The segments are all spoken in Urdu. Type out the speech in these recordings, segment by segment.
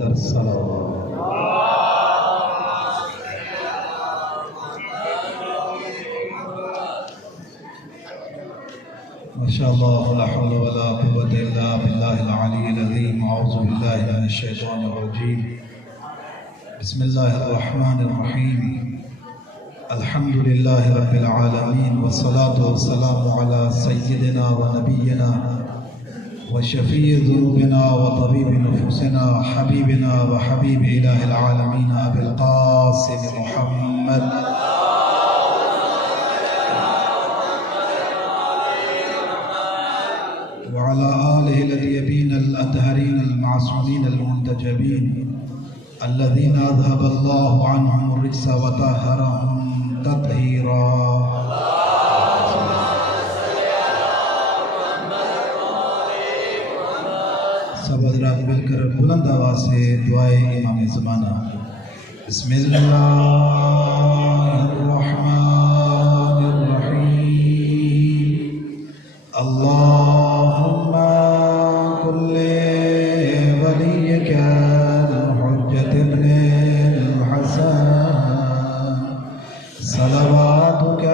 در صلوات. ماشاء الله لا حول ولا قوة إلا بالله العلي العظيم. أعوذ بالله من الشيطان الرجيم. بسم الله الرحمن الرحيم. الحمد لله رب العالمين، والصلاة والسلام على سيدنا ونبينا وشفيع ذنوبنا وطبيب نفوسنا حبيبنا وحبيب إله العالمين أبي القاسم محمد وعلى آله الطيبين الأطهرين المعصومين المنتجبين الذين أذهب الله عنهم الرجس وطهرهم تطهيرا. سب حضرات مل کر بلند آواز سے دعائے امام زمانہ. بسم اللہ الرحمن الرحیم. اللہم کل ولیک الحجۃ ابن الحسن صلواتک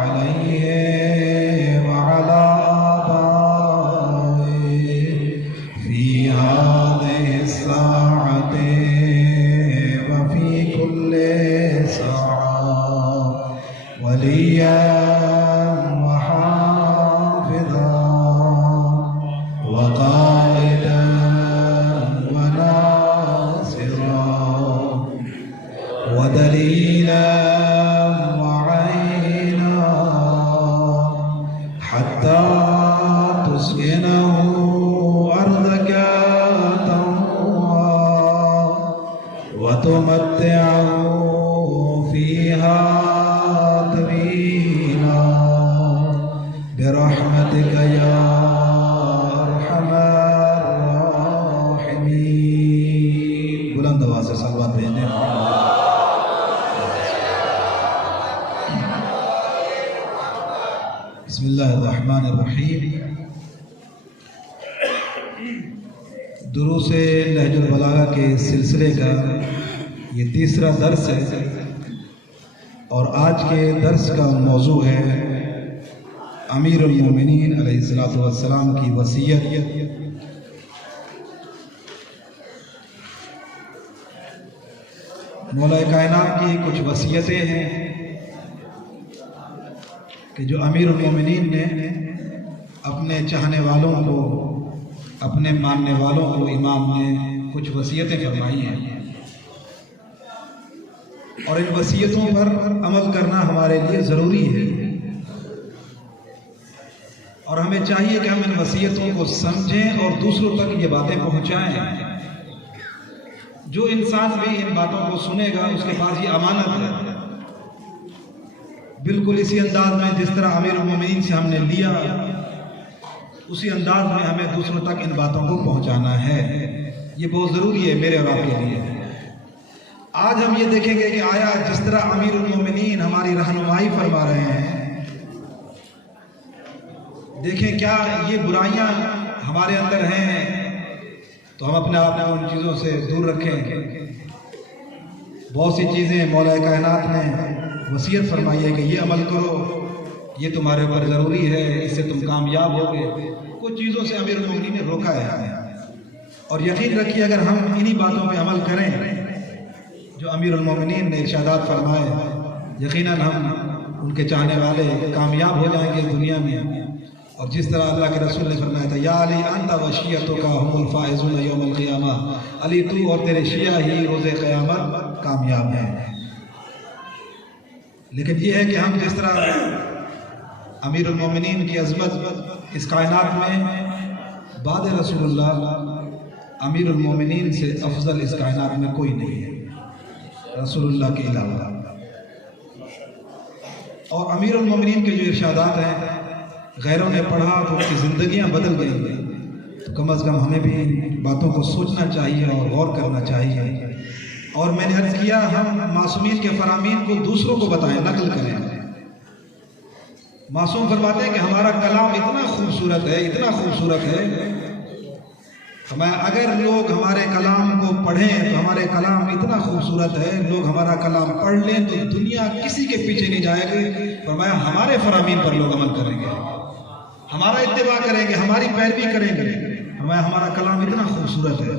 علیہ وعلی آبائہ فی هذه الساعة وفی کل ساعة ولیا وحافظا وقائدا وناصرا ودليلا وعينا حتى تسكنه أرضك طوعا وتمتعه فيها طويلا برحمتك يا أرحم الراحمين. بلند آواز سے صلوات بھیجیں. بسم اللہ الرحمن الرحیم. دروس نہج البلاغہ کے سلسلے کا یہ تیسرا درس ہے اور آج کے درس کا موضوع ہے امیر المومنین علیہ السلام کی وصیت. مولا کائنات کی کچھ وصیتیں ہیں کہ جو امیر المومنین نے اپنے چاہنے والوں کو، اپنے ماننے والوں کو امام نے کچھ وصیتیں فرمائی ہیں، اور ان وصیتوں پر عمل کرنا ہمارے لیے ضروری ہے، اور ہمیں چاہیے کہ ہم ان وصیتوں کو سمجھیں اور دوسروں تک یہ باتیں پہنچائیں. جو انسان بھی ان باتوں کو سنے گا اس کے پاس یہ امانت ہے. بالکل اسی انداز میں جس طرح امیر المومنین سے ہم نے لیا، اسی انداز میں ہمیں دوسروں تک ان باتوں کو پہنچانا ہے. یہ بہت ضروری ہے میرے اور آپ کے لیے. آج ہم یہ دیکھیں گے کہ آیا جس طرح امیر المومنین ہماری رہنمائی فرما رہے ہیں، دیکھیں کیا یہ برائیاں ہمارے اندر ہیں تو ہم اپنے آپ کو ان چیزوں سے دور رکھیں. بہت سی چیزیں مولا کائنات نے وصیت فرمائی ہے کہ یہ عمل کرو، یہ تمہارے اوپر ضروری ہے، اس سے تم کامیاب ہوگے. کچھ چیزوں سے امیر المومنین نے روکا ہے، اور یقین رکھیے اگر ہم انہی باتوں پہ عمل کریں جو امیر المومنین نے ارشادات فرمائے، یقیناً ہم ان کے چاہنے والے کامیاب ہو جائیں گے دنیا میں. اور جس طرح اللہ کے رسول نے فرمایا تھا یا علی انت و شیعتک هم الفائزون یوم القیامہ، علی تو اور تیرے شیعہ ہی روز قیامت کامیاب ہیں. لیکن یہ ہے کہ ہم جس طرح امیر المومنین کی عظمت اس کائنات میں بعد رسول اللہ امیر المومنین سے افضل اس کائنات میں کوئی نہیں ہے رسول اللہ کے علاوہ. اور امیر المومنین کے جو ارشادات ہیں غیروں نے پڑھا تو ان کی زندگیاں بدل گئی. تو کم از کم ہمیں بھی باتوں کو سوچنا چاہیے اور غور کرنا چاہیے. اور میں نے عرض کیا ہم معصومین کے فرامین کو دوسروں کو بتائیں، نقل کریں. معصوم فرماتے ہیں کہ ہمارا کلام اتنا خوبصورت ہے، اتنا خوبصورت ہے فرمایا اگر لوگ ہمارے کلام کو پڑھیں تو ہمارے کلام اتنا خوبصورت ہے، لوگ ہمارا کلام پڑھ لیں تو دنیا کسی کے پیچھے نہیں جائے گی، فرمایا ہمارے فرامین پر لوگ عمل کریں گے، ہمارا اتباع کریں گے، ہماری پیروی کریں گے، فرمایا ہمارا کلام اتنا خوبصورت ہے۔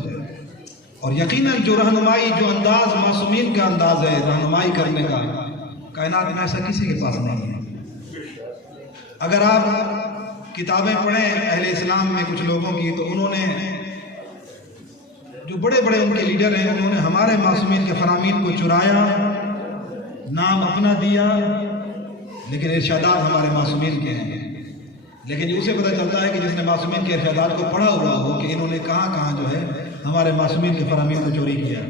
اور یقیناً جو رہنمائی، جو انداز معصومین کا انداز ہے رہنمائی کرنے کا، کائنات میں ایسا کسی کے پاس نہیں ہے۔ اگر آپ کتابیں پڑھیں اہل اسلام میں کچھ لوگوں کی، تو انہوں نے جو بڑے بڑے ان کے لیڈر ہیں، انہوں نے ہمارے معصومین کے فرامین کو چرایا، نام اپنا دیا، لیکن ارشادات ہمارے معصومین کے ہیں۔ لیکن اسے پتہ چلتا ہے کہ جس نے معصومین کے ارشادات کو پڑھا ہوا ہو کہ انہوں نے کہاں کہاں جو ہے ہمارے معصومین کے فرامین کو چوری کیا۔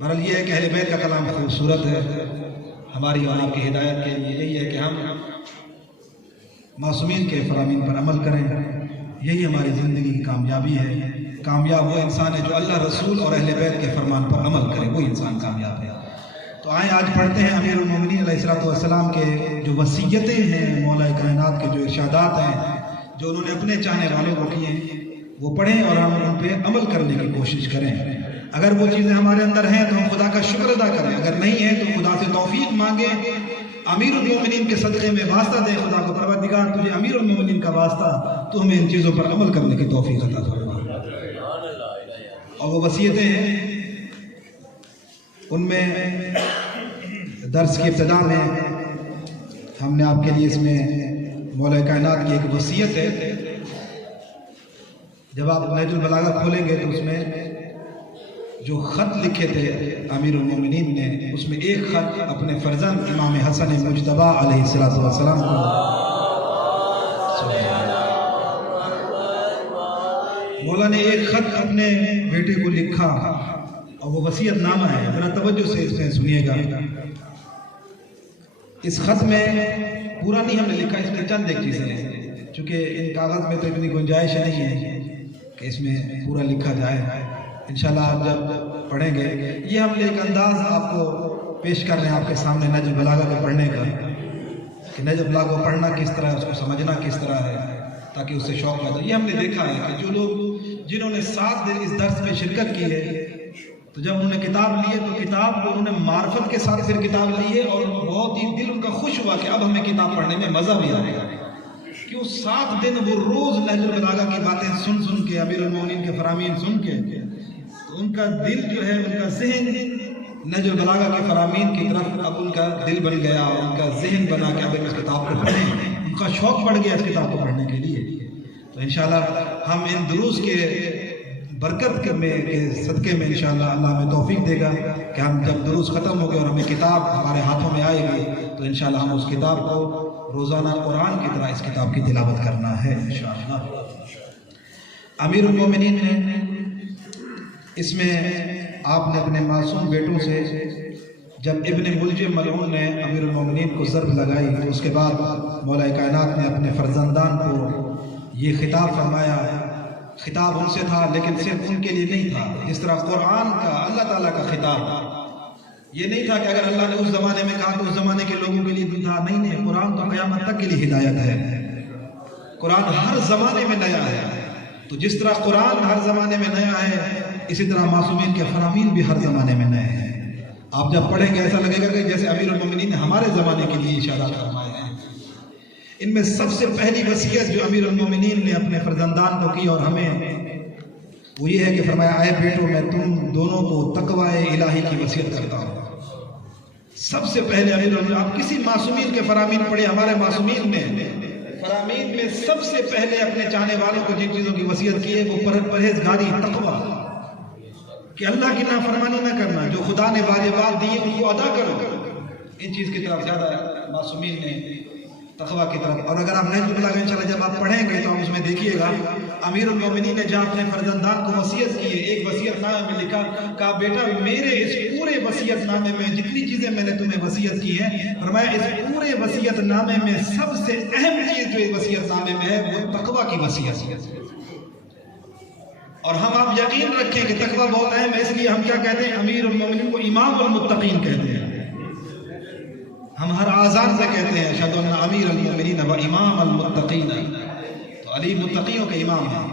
بہرحال یہ ہے کہ اہل بیت کا کلام خوبصورت ہے، ہماری اور آپ کی ہدایت کے لیے یہی ہے کہ ہم معصومین کے فرامین پر عمل کریں، یہی ہماری زندگی کی کامیابی ہے۔ کامیاب وہ انسان ہے جو اللہ رسول اور اہل بیت کے فرمان پر عمل کرے، وہی انسان کامیاب ہے۔ تو آئیں آج پڑھتے ہیں امیر المومنین علیہ السلام کے جو وصیتیں ہیں، مولا کائنات کے جو ارشادات ہیں، جو انہوں نے اپنے چاہنے والوں کو کیے، وہ پڑھیں اور ہم ان پہ عمل کرنے کی کوشش کریں۔ اگر وہ چیزیں ہمارے اندر ہیں تو ہم خدا کا شکر ادا کریں، اگر نہیں ہیں تو خدا سے توفیق مانگیں، امیر المومنین کے صدقے میں واسطہ دیں خدا کو، پروردگار تجھے امیر المومنین کا واسطہ، تو ہمیں ان چیزوں پر عمل کرنے کی توفیق عطا فرما۔ اور وہ وصیتیں ہیں، ان میں درس کی ابتدا میں ہم نے آپ کے لیے اس میں مولا کائنات کی ایک وصیت ہے۔ جب آپ نہج البلاغہ کھولیں گے تو اس میں جو خط لکھے تھے امیر المومنین نے، اس میں ایک خط اپنے فرزند امام حسن مجتبیٰ علیہ السلام کو، مولا نے ایک خط اپنے بیٹے کو لکھا، اور وہ وصیت نامہ ہے، ذرا توجہ سے اس میں سنیے گا۔ اس خط میں پورا نہیں ہم نے لکھا، اس میں چند ایک چیزیں ہیں، چونکہ ان کاغذ میں تو اتنی گنجائش نہیں ہے کہ اس میں پورا لکھا جائے۔ انشاءاللہ آپ جب پڑھیں گے، یہ ہم نے ایک انداز آپ کو پیش کر رہے ہیں آپ کے سامنے نہج البلاغہ کے پڑھنے کا، کہ نہج البلاغہ کو پڑھنا کس طرح ہے، اس کو سمجھنا کس طرح ہے، تاکہ اس سے شوق پیدا ہو۔ یہ ہم نے دیکھا ہے کہ جو لوگ جنہوں نے 7 دن اس درس میں شرکت کی ہے، تو جب انہوں نے کتاب لی ہے تو کتاب کو انہوں نے معرفت کے ساتھ پھر کتاب لی ہے، اور بہت ہی دل ان کا خوش ہوا کہ اب ہمیں کتاب پڑھنے میں مزہ بھی آئے گا، کہ وہ 7 دن وہ روز نہج البلاغہ کی باتیں سن کے، امیر المومنین کے فرامین سن کے، تو ان کا دل جو ہے، ان کا ذہن نہج البلاغہ کے فرامین کی طرف اب ان کا دل بن گیا، ان کا ذہن بنا کہ اب اس کتاب کو پڑھیں، ان کا شوق بڑھ گیا اس کتاب کو پڑھنے کے لیے۔ تو انشاءاللہ ہم ان دروس کے برکت میں کے صدقے میں انشاءاللہ اللہ ہمیں توفیق دے گا کہ ہم جب دروس ختم ہو گئے اور ہمیں کتاب ہمارے ہاتھوں میں آئے گی، تو انشاءاللہ ہم اس کتاب کو روزانہ قرآن کی طرح اس کتاب کی تلاوت کرنا ہے انشاءاللہ۔ امیر المومنین نے اس میں آپ نے اپنے معصوم بیٹوں سے، جب ابن ملجم ملعون نے امیر المومنین کو ضرب لگائی، تو اس کے بعد مولا کائنات نے اپنے فرزندان کو یہ خطاب فرمایا۔ خطاب ان سے تھا، لیکن صرف ان کے لیے نہیں تھا، جس طرح قرآن کا اللہ تعالیٰ کا خطاب یہ نہیں تھا کہ اگر اللہ نے اس زمانے میں کہا تو اس زمانے کے لوگوں کے لیے بھی تھا، نہیں، قرآن تو قیامت تک کے لیے ہدایت ہے، قرآن ہر زمانے میں نیا ہے۔ تو جس طرح قرآن ہر زمانے میں نیا ہے، اسی طرح معصومین کے فرامین بھی ہر زمانے میں نئے ہیں۔ آپ جب پڑھیں گے ایسا لگے گا کہ جیسے امیر المومنین نے ہمارے زمانے کے لیے اشارات فرمائے ہیں۔ ان میں سب سے پہلی وصیت جو امیر المومنین نے اپنے فرزندان کو کی اور ہمیں، وہ یہ ہے کہ فرمایا، اے بیٹو میں تم دونوں کو تقوی الہی کی وصیت کرتا ہوں۔ سب سے پہلے امیر المومنین، آپ کسی معصومین کے فرامین پڑھیں، ہمارے معصومین نے فرامین میں سب سے پہلے اپنے چاہنے والوں کو جن چیزوں کی وصیت کی ہے وہ پرہیزگاری، تقوی، کہ اللہ کی نافرمانی نہ کرنا، جو خدا نے واجبات دیے ان کو ادا کرو، ان چیز کی طرف زیادہ معصومین نے تقوی کی طرف۔ اور اگر آپ نہج البلاغہ انشاءاللہ جب آپ پڑھیں گے تو آپ اس میں دیکھیے گا امیر المومنین نے جہاں اپنے فرزندان کو وصیت کی ہے، ایک وصیت نامے میں لکھا، کہا بیٹا میرے اس پورے وصیت نامے میں جتنی چیزیں میں نے تمہیں وصیت کی ہیں، فرمایا اس پورے وصیت نامے میں سب سے اہم چیز جو اس وصیت نامے میں ہے وہ تقوی کی وصیت ہے۔ اور ہم آپ یقین رکھیں کہ تقوی بہت اہم ہے، اس لیے ہم کیا کہتے ہیں، امیر المومنین کو امام المتقین کہتے ہیں۔ ہم ہر آذان سے کہتے ہیں اشہد ان امیر المومنین و امام المتقین، تو علی متقیوں کے امام ہیں۔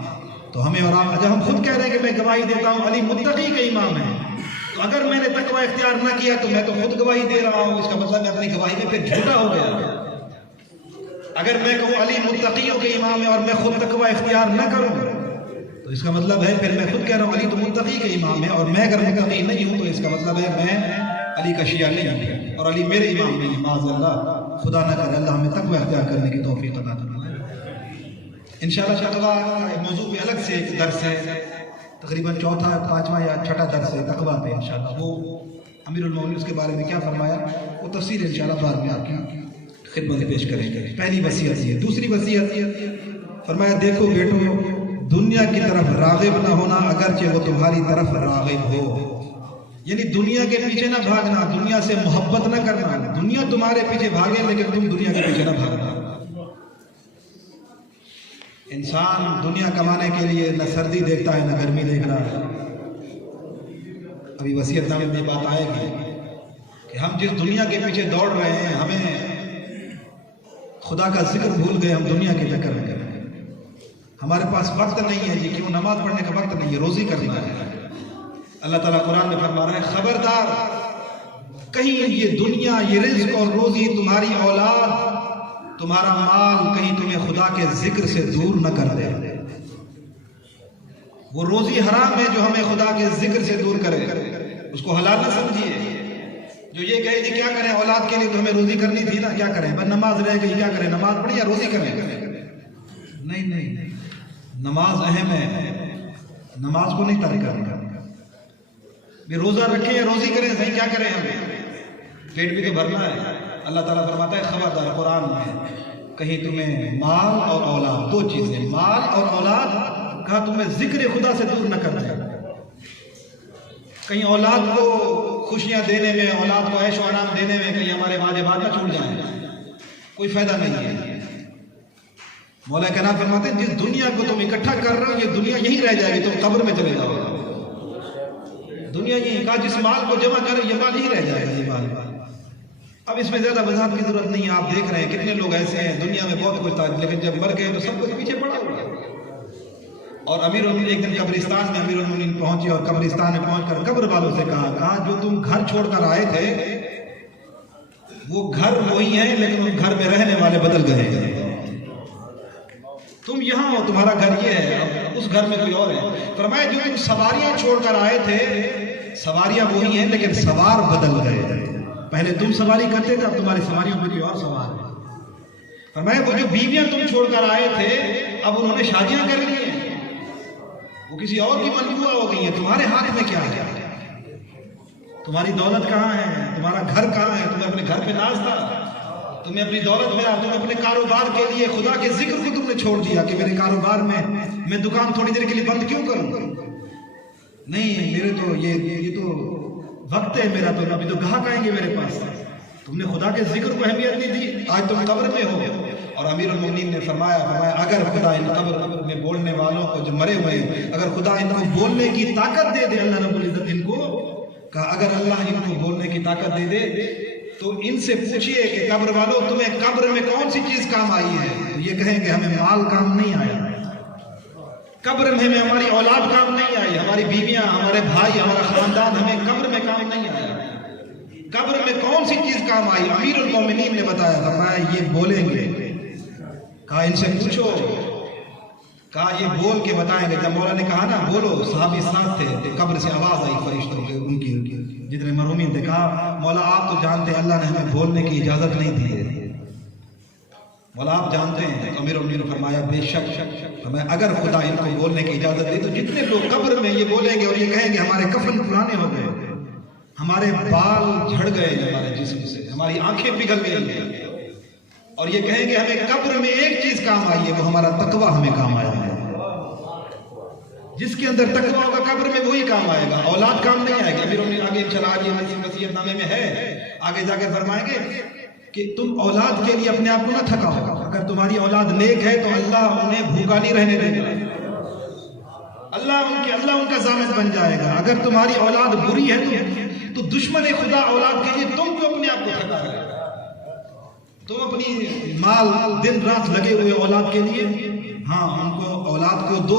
تو ہمیں اور آپ جب ہم خود کہہ رہے ہیں کہ میں گواہی دیتا ہوں علی متقی کا امام ہے، تو اگر میں نے تقوی اختیار نہ کیا تو میں تو خود گواہی دے رہا ہوں، اس کا مطلب میں اپنی گواہی میں پھر جھوٹا ہو گیا۔ اگر میں کہوں علی متقیوں کے امام ہے اور میں خود تقوی اختیار نہ کروں تو اس کا مطلب ہے پھر میں خود کہہ رہا ہوں علی تو متقی کے امام ہے، اور میں اگر متقی نہیں ہوں تو اس کا مطلب ہے میں علی کا شیعہ نہیں ہوں اور علی میرے امام نہیں ہے۔ معاذ اللہ، خدا نہ کرے اللہ ہمیں تقوی اختیار کرنے کی توفیق عطا فرمائے۔ انشاءاللہ تقویٰ کا موضوع پہ الگ سے ایک درس ہے، تقریباً چوتھا پانچواں یا چھٹا درس ہے تقویٰ پہ انشاءاللہ، وہ امیر المومنین اس کے بارے میں کیا فرمایا وہ تفصیل انشاءاللہ بعد میں آپ کی خدمت میں پیش کریں گے۔ پہلی وصیت یہ۔ دوسری وصیت فرمایا دیکھو بیٹو، دنیا کی طرف راغب نہ ہونا اگرچہ وہ تمہاری طرف راغب ہو، یعنی دنیا کے پیچھے نہ بھاگنا، دنیا سے محبت نہ کرنا، دنیا تمہارے پیچھے بھاگے لیکن تم دنیا کے پیچھے نہ بھاگنا۔ انسان دنیا کمانے کے لیے نہ سردی دیکھتا ہے نہ گرمی دیکھ رہا ہے۔ ابھی وصیت نامے میں بات آئے گی کہ ہم جس دنیا کے پیچھے دوڑ رہے ہیں ہمیں خدا کا ذکر بھول گئے، ہم دنیا کے چکر میں گئے، ہمارے پاس وقت نہیں ہے جی، کیوں نماز پڑھنے کا وقت نہیں ہے، روزی کرنا ہے۔ اللہ تعالیٰ قرآن میں فرما رہا ہے خبردار کہیں یہ دنیا، یہ رزق اور روزی، تمہاری اولاد، تمہارا مال کہیں تمہیں خدا کے ذکر سے دور نہ کر دے۔ وہ روزی حرام ہے جو ہمیں خدا کے ذکر سے دور کرے، اس کو حلال نہ سمجھیے۔ جو یہ کہے جی کیا کریں اولاد کے لیے تو ہمیں روزی کرنی تھی نا، کیا کریں بس نماز رہ گئی، کیا کریں نماز پڑھیں یا روزی کریں؟ نہیں، نماز اہم ہے، نماز کو نہیں ترک کرنا۔ روزہ رکھیں یا روزی کریں، صحیح کیا کریں، ہمیں پیٹ بھی تو بھرنا ہے۔ اللہ تعالیٰ فرماتا ہے خبردار قرآن میں کہیں تمہیں مال اور اولاد، دو چیزیں مال اور اولاد، کہا تمہیں ذکر خدا سے دور نہ کر دے۔ کہیں اولاد کو خوشیاں دینے میں، اولاد کو عیش و آرام دینے میں کہیں ہمارے واجبات نہ چھوٹ جائیں، کوئی فائدہ نہیں ہے۔ مولا کائنات فرماتے ہیں جس دنیا کو تم اکٹھا کر رہے ہو یہ دنیا یہیں رہ جائے گی، تم قبر میں چلے جاؤ گے۔ دنیا یہی کہا جس مال کو جمع کرے یہ مال یہیں رہ جائے گا، یہ مال۔ اب اس میں زیادہ وضاحت کی ضرورت نہیں ہے، آپ دیکھ رہے ہیں کتنے لوگ ایسے ہیں دنیا میں بہت کچھ تھا لیکن جب مر گئے تو سب کچھ پیچھے پڑا ہوا۔ اور امیر المومنین ایک دن قبرستان میں امیر المومنین پہنچے اور قبرستان میں پہنچ کر قبر والوں سے کہا جو تم گھر چھوڑ کر آئے تھے وہ گھر وہی ہیں لیکن ان گھر میں رہنے والے بدل گئے ہیں۔ تم یہاں ہو، تمہارا گھر یہ ہے، اب اس گھر میں کوئی اور ہے۔ فرمایا جو تم سواریاں چھوڑ کر آئے تھے سواریاں وہی ہیں لیکن سوار بدل گئے، پہلے تم سواری کرتے تھے اب تمہاری سواریوں میں کوئی اور سوار ہے۔ فرمایا وہ جو بیویاں تم چھوڑ کر آئے تھے اب انہوں نے شادیاں کر لی ہیں، وہ کسی اور کی منقوع ہو گئی ہیں، تمہارے ہاتھ میں کیا ہے؟ تمہاری دولت کہاں ہے؟ تمہارا گھر کہاں ہے؟ تمہیں اپنے گھر پہ ناز تھا، تمہیں اپنی دولت میں، تمہیں اپنے کاروبار کے لیے خدا کے ذکر کو تم نے چھوڑ دیا کہ میرے کاروبار میں دکان تھوڑی دیر کے لیے بند کیوں کروں؟ نہیں، میرے تو یہ تو وقت ہے میرا، تو ابھی تو گاہک آئیں گے میرے پاس۔ تم نے خدا کے ذکر کو اہمیت نہیں دی، آج تم قبر میں ہو۔ اور امیر المومنین نے فرمایا اگر خدا ان قبر میں بولنے والوں کو جو مرے ہوئے ہیں اگر خدا ان کو بولنے کی طاقت دے دے، اللہ رب العزت ان کو کہا اگر اللہ ان کو بولنے کی طاقت دے دے تو ان سے پوچھئے کہ قبر والوں تمہیں قبر میں کون سی چیز کام آئی ہے؟ تو یہ کہیں گے ہمیں مال کام نہیں آیا، قبر میں ہمیں ہماری اولاد کام نہیں آئی، ہماری بیویاں، ہمارے بھائی، ہمارا خاندان ہمیں قبر میں کام نہیں آیا۔ قبر میں کون سی چیز کام آئی؟ امیر المومنین نے بتایا، فرمایا یہ بولیں گے۔ کہا ان سے پوچھو، کہا یہ بول کے بتائیں گے۔ جب مولا نے کہا نا بولو، صحابی ساتھ تھے، تو قبر سے آواز آئی فرشتوں کے، ان کی جتنے مرحومین تھے، کہا مولا آپ تو جانتے ہیں اللہ نے ہمیں بولنے کی اجازت نہیں دی ہے، مولا آپ جانتے ہیں۔ امیر المومنین نے فرمایا بے شک، ہمیں اگر خدا ان کو بولنے کی اجازت دے تو جتنے لوگ قبر میں یہ بولیں گے اور یہ کہیں گے ہمارے کفن پرانے ہو گئے، ہمارے بال جھڑ گئے ہمارے جسم سے، ہماری آنکھیں پگھل گئی، اور یہ کہیں گے ہمیں قبر میں ایک چیز کام آئی ہے، وہ ہمارا تقوی ہمیں کام آیا ہے۔ جس کے اندر تقوی ہوگا قبر میں وہی کام آئے گا، اولاد کام نہیں آئے گی۔ امیر المومنین آگے انشاءاللہ آج یہ وصیت نامے میں ہے، آگے جا کے فرمائیں گے کہ تم اولاد کے لیے اپنے آپ کو نہ تھکاؤ، اگر تمہاری اولاد نیک ہے تو اللہ انہیں بھوکا نہیں رہنے دے گا، اللہ ان کا ضامن بن جائے گا۔ اگر تمہاری اولاد بری ہے تو دشمن خدا اولاد کے لیے تم کو اپنے آپ کو تھکا ہے، تم اپنی مال دن رات لگے ہوئے اولاد کے لیے، ہاں ان کو اولاد کو دو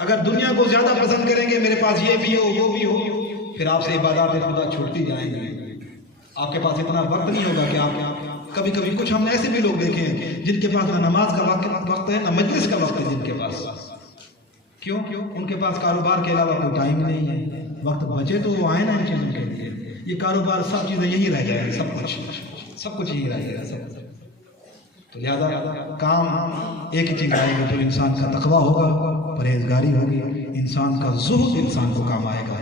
اگر دنیا کو زیادہ پسند کریں گے، میرے پاس یہ بھی ہو وہ بھی ہو، پھر آپ سے عبادات خدا چھوٹتی جائیں گے. آپ کے پاس اتنا وقت نہیں ہوگا کہ آپ کبھی کبھی کچھ ہم نے ایسے بھی لوگ دیکھے ہیں جن کے پاس نہ نماز کا وقت ہے نہ مجلس کا وقت ہے جن کے پاس. کیوں؟ ان کے پاس کاروبار کے علاوہ کوئی ٹائم نہیں ہے. وقت بچے تو وہ آئے نا ان چیزوں کے لیے. یہ کاروبار سب چیزیں یہی رہ جائے گا، سب کچھ یہی رہ جائے گا. تو لہذا کام ایک ہی چیز آئے گا، جو انسان کا تقویٰ ہوگا، پرہیزگاری ہوگی، انسان کا زہد انسان کو کام آئے گا.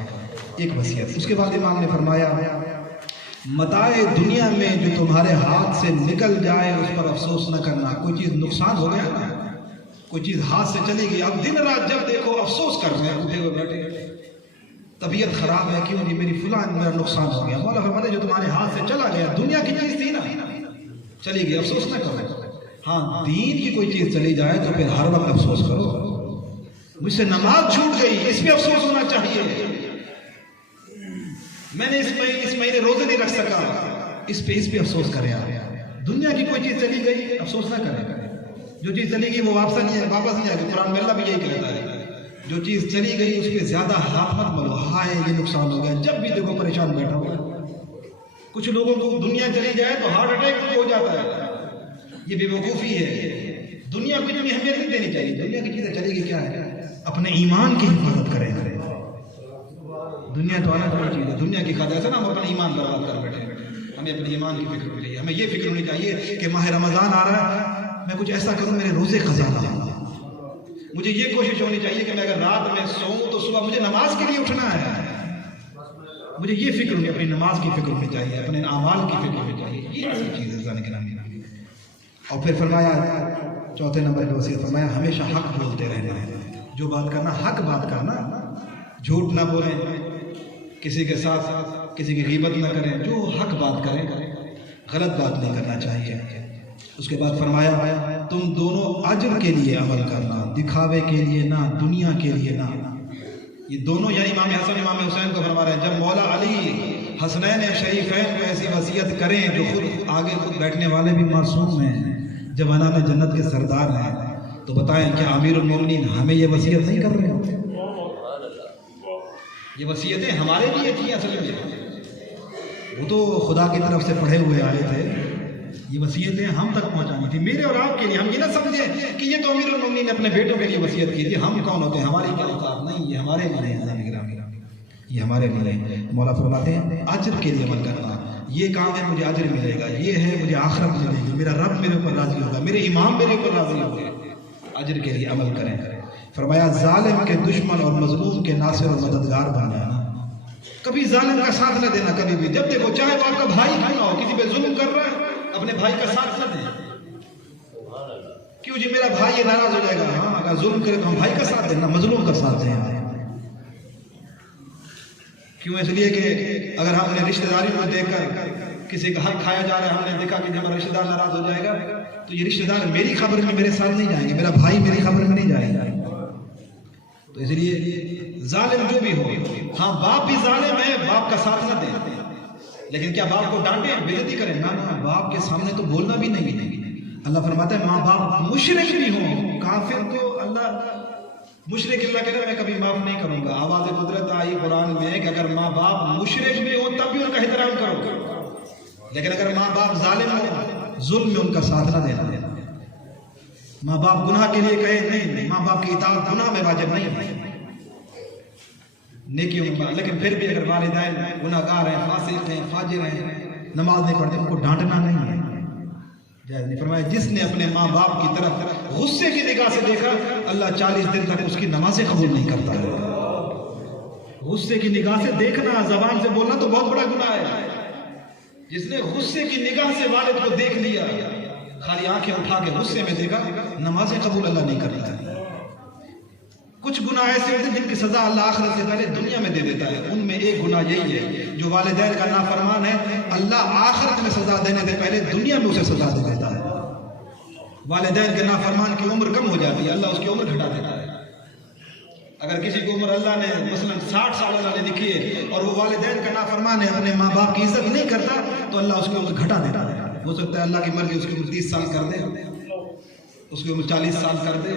ایک وصیت. اس کے بعد امام نے فرمایا متاع دنیا میں جو تمہارے ہاتھ سے نکل جائے اس پر افسوس نہ کرنا. کوئی چیز نقصان ہو گیا نا، کوئی چیز ہاتھ سے چلی گئی، اب دن رات جب دیکھو افسوس کر رہے ہیں، اٹھے ہوئے بیٹھے، طبیعت خراب ہے، کیوں جی میری فلاں میرا نقصان ہو گیا. مولا فرماتے جو تمہارے ہاتھ سے چلا گیا، دنیا کی چیز تھی نا، چلی گئی، افسوس نہ کرو. ہاں دین کی کوئی چیز چلی جائے تو پھر ہر وقت افسوس کرو. مجھ سے نماز چھوٹ گئی، اس پہ افسوس ہونا چاہیے. میں نے اس مہینے روزے نہیں رکھ سکا، اس پہ افسوس کرے. دنیا کی کوئی چیز چلی گئی افسوس نہ کرے. جو چیز چلی گئی وہ واپس نہیں آئے گی. قرآن میں اللہ بھی یہی کہتا ہے، جو چیز چلی گئی اس پہ زیادہ ہاتھ مت ملو. ہائے یہ نقصان ہو گیا، جب بھی دیکھو پریشان بیٹھا ہوا. کچھ لوگوں کو دنیا چلی جائے تو ہارٹ اٹیک ہو جاتا ہے. یہ بے وقوفی ہے. دنیا کو اتنی اہمیت نہیں دینی چاہیے. دنیا کی چیزیں چلے گی کیا ہے، اپنے ایمان کی حفاظت کریں. دنیا تو آنا بڑی چیز ہے. دنیا کی خاطر ایسا نہ ہم اپنا ایمان برباد کر بیٹھے. ہمیں اپنے ایمان کی فکر ہونی چاہیے. ہمیں یہ فکر ہونی چاہیے کہ ماہ رمضان آ رہا ہے، میں کچھ ایسا کروں میرے روزے قضا نہ ہو. مجھے یہ کوشش ہونی چاہیے کہ میں اگر رات میں سوؤں تو صبح مجھے نماز کے لیے اٹھنا ہے. مجھے یہ فکر ہونی، اپنی نماز کی فکر ہونی چاہیے، اپنے اعمال کی فکر ہونی چاہیے. یہ ایسی چیز ہے انسان کے نام. اور پھر فرمایا چوتھے نمبر کی وصیت فرمایا ہمیشہ حق بولتے رہنا ہے. جو بات کرنا حق بات کرنا، جھوٹ نہ بولیں، کسی کے ساتھ کسی کی غیبت نہ کریں، جو حق بات کریں، غلط بات نہیں کرنا چاہیے. اس کے بعد فرمایا تم دونوں اجر کے لیے عمل کرنا، دکھاوے کے لیے نہ، دنیا کے لیے نہ. یہ دونوں یعنی امام حسن امام حسین کو فرما رہے ہیں جب مولا علی حسنین شریفین کو ایسی وصیت کریں جو خود آگے خود بیٹھنے والے بھی معصوم ہیں، جوانان جنت کے سردار ہیں، تو بتائیں کیا امیر المومنین ہمیں یہ وصیت نہیں کر رہے ہیں؟ یہ وصیتیں ہمارے لیے تھیں اصل میں. وہ تو خدا کی طرف سے پڑھے ہوئے آئے تھے. یہ وصیتیں ہم تک پہنچانی تھی، میرے اور آپ کے لیے. ہم یہ نہ سمجھیں کہ یہ تو امیر المومنین نے اپنے بیٹوں کے لیے وصیت کی تھی، ہم کون ہوتے ہیں، ہماری کیا اوقات. نہیں، یہ ہمارے لیے ہے. یہ ہمارے لیے. مولا فرماتے ہیں اجر کے لیے عمل کرنا. یہ کام ہے مجھے اجر ملے گا، یہ ہے مجھے آخرت ملے گی، میرا رب میرے اوپر راضی ہوگا، میرے امام میرے اوپر راضی ہوگا. اجر کے لیے عمل کریں. فرمایا ظالم کے دشمن اور مظلوم کے ناصر اور مددگار بن جانا. کبھی ظالم کا ساتھ نہ دینا. کبھی بھی جب دیکھو چاہے وہ آپ کا بھائی کیوں نہ ہو، کسی پہ ظلم کر رہا ہے، اپنے بھائی کا ساتھ نہ دیں. کیوں جی میرا بھائی یہ ناراض ہو جائے گا. ہاں اگر ظلم کرے تو ہم بھائی کا ساتھ دینا، مظلوم کا ساتھ دیں. کیوں؟ اس لیے کہ اگر ہم نے رشتہ داری کو دیکھ کر کسی کا حق کھایا جا رہا ہے، ہم نے دیکھا کہ جب ہمارا رشتہ دار ناراض ہو جائے گا تو یہ رشتہ دار میری خبر میں میرے ساتھ نہیں جائیں گے، میرا بھائی میری خبر میں نہیں جائے گا. تو اس لیے ظالم جو بھی ہو، ہاں باپ بھی ظالم ہے، باپ کا ساتھ نہ دیں. لیکن کیا باپ کو ڈانٹیں، بے عزتی کریں؟ نہ، باپ کے سامنے تو بولنا بھی نہیں. اللہ فرماتا ہے ماں باپ مشرک بھی ہوں، کافر کو اللہ مشرک اللہ کہتا ہے میں کبھی معاف نہیں کروں گا. آواز قدرت آئی قرآن میں کہ اگر ماں باپ مشرک بھی ہوں تب بھی ان کا احترام کرو، لیکن اگر ماں باپ ظالم ہو، ظلم میں ان کا ساتھ نہ دینا. ماں باپ گناہ کے لیے کہے نہیں، ماں باپ کی اطاعت گناہ میں واجب نہیں ہے، نیکیوں میں. لیکن پھر بھی اگر والدین گناہگار ہیں، فاسق ہیں، فاجر ہیں، نماز نہیں پڑھتے، ان کو ڈانٹنا نہیں ہے، جائز نہیں. فرمایا جس نے اپنے ماں باپ کی طرف غصے کی نگاہ سے دیکھا، اللہ 40 دن تک اس کی نمازیں قبول نہیں کرتا ہے. غصے کی نگاہ سے دیکھنا، زبان سے بولنا تو بہت بڑا گناہ ہے. جس نے غصے کی نگاہ سے والد کو دیکھ لیا، خالی آنکھیں اٹھا کے غصے میں دیکھا، نمازیں قبول اللہ نہیں کرتا ہے. کچھ گناہ ایسے ہوتے ہیں جن کی سزا اللہ آخرت سے پہلے دنیا میں دے دیتا ہے. ان میں ایک گناہ یہی ہے جو والدین کا نافرمان ہے، اللہ آخرت میں سزا دینے سے پہلے دنیا میں اسے سزا دے دیتا ہے. والدین کے نافرمان کی عمر کم ہو جاتی ہے، اللہ اس کی عمر گھٹا دیتا ہے. اگر کسی کی عمر اللہ نے مثلا 60 سال اللہ نے لکھی ہے اور وہ والدین کا نافرمان ہے، اپنے ماں باپ کی عزت نہیں کرتا، تو اللہ اس کی عمر گھٹا دیتا ہے. ہو سکتا ہے اللہ کی مرضی اس کی عمر 30 سال کر دے، اس کی عمر 40 سال کر دے.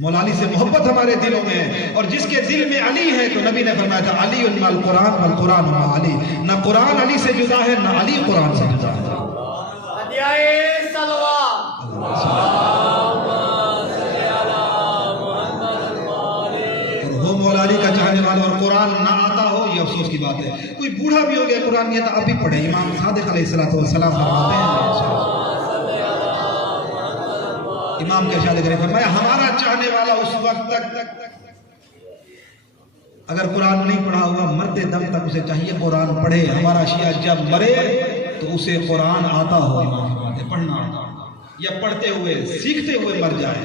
مولا علی سے محبت ہمارے دلوں میں ہے، اور جس کے دل میں علی ہے تو نبی نے فرمایا تھا علی مع القرآن والقرآن مع علی، نہ قرآن علی سے جدا ہے نہ علی قرآن سے جدا ہے۔ اور ہو مولا علی کا چاہنے والا اور قرآن نہ آتا ہو، یہ افسوس کی بات ہے۔ کوئی بوڑھا بھی ہو گیا قرآن نہیں آتا اب بھی پڑھے، امام صادق علیہ السلام فرماتے ہیں، امام کے ارشاد کریں فرمایا ہمارا چاہنے والا اس وقت تک اگر قرآن نہیں پڑھا ہوا مرتے دم تک اسے چاہیے قرآن پڑھے، ہمارا شیعہ جب مرے تو اسے قرآن آتا ہو، امام فرماتے پڑھنا آتا یا پڑھتے ہوئے سیکھتے ہوئے مر جائے۔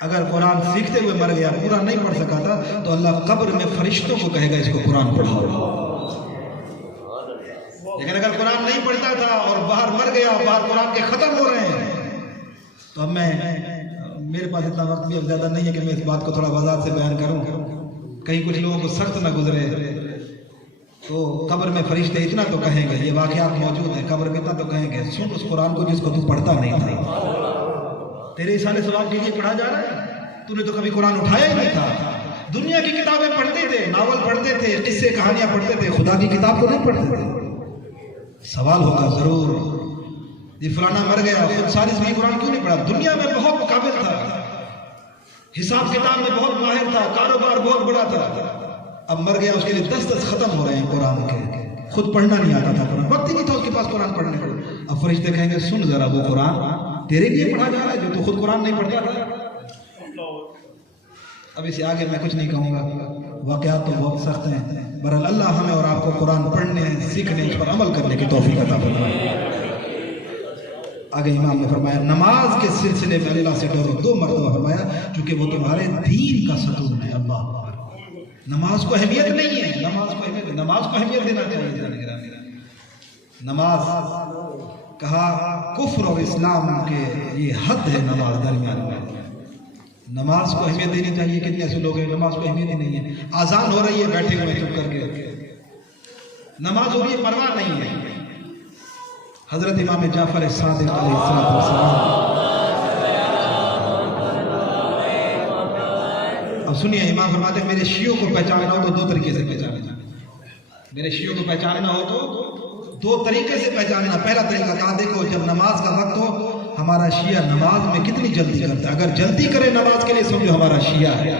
اگر قرآن سیکھتے ہوئے مر گیا، پورا نہیں پڑھ سکا تھا، تو اللہ قبر میں فرشتوں کو کہے گا اس کو قرآن پڑھاؤ۔ لیکن اگر قرآن نہیں پڑھتا تھا اور باہر مر گیا، باہر قرآن کے ختم ہو رہے ہیں، تو اب میرے پاس اتنا وقت بھی اب زیادہ نہیں ہے کہ میں اس بات کو تھوڑا وضاحت سے بیان کروں، کہیں کچھ لوگوں کو سخت نہ گزرے، تو قبر میں فرشتے اتنا تو کہیں گے، یہ واقعات موجود ہیں، قبر میں اتنا تو کہیں گے سن اس قرآن کو جس کو تو پڑھتا نہیں تھا، تیرے اصالِ ثواب کے لیے پڑھا جا رہا ہے، تو نے تو کبھی قرآن اٹھایا ہی نہیں تھا، دنیا کی کتابیں پڑھتے تھے، ناول پڑھتے تھے، قصے کہانیاں پڑھتے تھے، خدا کی کتاب کو نہیں پڑھتے تھے۔ سوال ہوگا ضرور یہ فلانا مر گیا، خود ساری زندگی قرآن کیوں نہیں پڑھا؟ دنیا میں بہت قابل تھا، حساب کتاب میں بہت ماہر تھا، کاروبار بہت بڑا تھا، اب مر گیا، اس کے لیے 10 ختم ہو رہے ہیں قرآن کے، خود پڑھنا نہیں آتا تھا قرآن، وقت ہی نہیں تھا اس کے پاس قرآن پڑھنے کو۔ اب فرشتے کہیں گے سن ذرا وہ قرآن تیرے لیے پڑھا جا رہا ہے جو تو خود قرآن نہیں پڑھتا تھا۔ اب اسے آگے میں کچھ نہیں کہوں گا، واقعات تو بہت سخت ہیں، بہرحال اللہ ہمیں اور آپ کو قرآن پڑھنے، سیکھنے، اس پر عمل کرنے کی توفیق عطا فرمائے۔ آگے امام نے فرمایا نماز کے سلسلے میں اللہ سے ڈرو، 2 مرتبہ فرمایا چونکہ وہ تمہارے دین کا ستون ہے۔ اللہ نماز کو اہمیت نہیں ہے، نماز کو اہمیت دینا چاہیے۔ نماز کہا کفر اور اسلام کے یہ حد ہے، نماز درمیان میں نماز کو اہمیت دینی چاہیے۔ کتنے ایسے لوگ ہیں نماز کو اہمیت ہی نہیں ہے، اذان ہو رہی ہے بیٹھے ہوئے چپ کر کے، نماز ہو رہی ہے پرواہ نہیں ہے۔ حضرت امام جعفر صادق علیہ السلام، اب سنیے امام فرماتے ہیں میرے شیعوں کو پہچاننا ہو تو 2 طریقے سے پہچاننا، میرے شیعوں کو پہچاننا ہو تو 2 طریقے سے پہچاننا۔ پہلا طریقہ کہا دیکھو جب نماز کا وقت ہو ہمارا شیعہ نماز میں کتنی جلدی کرتا ہے، اگر جلدی کرے نماز کے لیے سمجھو ہمارا شیعہ ہے۔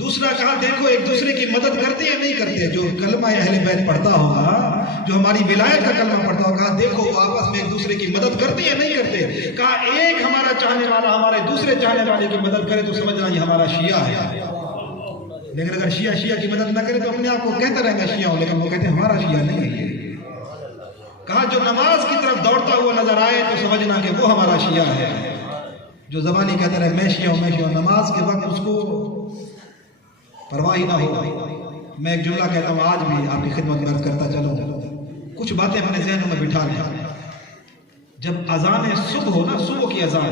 دوسرا کہا دیکھو ایک دوسرے کی مدد کرتے یا نہیں کرتے، جو کلمہ اہل بیت پڑھتا ہوگا، جو ہماری ولایت کا کلمہ پڑھتا ہوگا، دیکھو وہ آپس میں ایک دوسرے کی مدد کرتے یا نہیں کرتے۔ کہا ایک ہمارا چاہنے والا ہمارے دوسرے چاہنے والے کی مدد کرے تو سمجھنا یہ ہمارا شیعہ ہے، لیکن اگر شیعہ کی مدد نہ کرے تو اپنے آپ کو کہتا رہے گا شیعہ ہوں، لیکن وہ کہتے ہیں ہمارا شیعہ نہیں ہے۔ کہا جو نماز کی طرف دوڑتا ہوا نظر آئے تو سمجھنا کہ وہ ہمارا شیعہ ہے، جو زبانی کہتا رہے میں شیعہ ہوں، نماز کے وقت اس کو پرواہ نہ ہو۔ میں ایک جملہ کہتا ہوں آج بھی آپ کی خدمت میں عرض کرتا چلوں، کچھ باتیں اپنے ذہنوں میں بٹھا لیں۔ جب اذان صبح ہو نا، صبح کی اذان،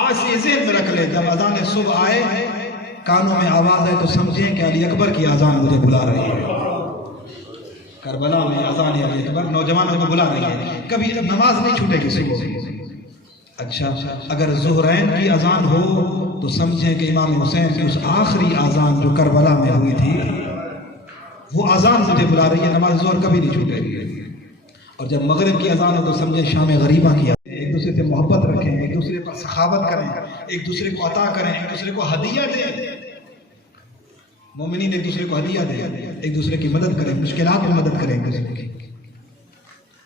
آج سے ذہن میں رکھ لیں، جب اذان صبح آئے کانوں میں آواز آئے تو سمجھیں کہ علی اکبر کی اذان مجھے بلا رہی ہے، کربلا میں اذان علی اکبر نوجوانوں کو بلا رہی ہے، کبھی نماز نہیں چھوٹے گی صبح۔ اچھا اگر ظہرین کی اذان ہو تو سمجھیں کہ امام حسین کی اس آخری اذان جو کربلا میں ہوئی تھی وہ اذان مجھے بلا رہی ہے، نماز ظہر کبھی نہیں چھوٹے گی۔ اور جب مغرب کی اذان ہو تو سمجھیں شام غریبہ کی، ایک دوسرے سے محبت رکھیں، ایک دوسرے پر سخاوت کریں، ایک دوسرے کو عطا کریں، ایک دوسرے کو ہدیہ دیں، مومنین ایک دوسرے کو ہدیہ دیں، ایک دوسرے کی مدد کریں، مشکلات میں مدد کریں ایک دوسرے کی۔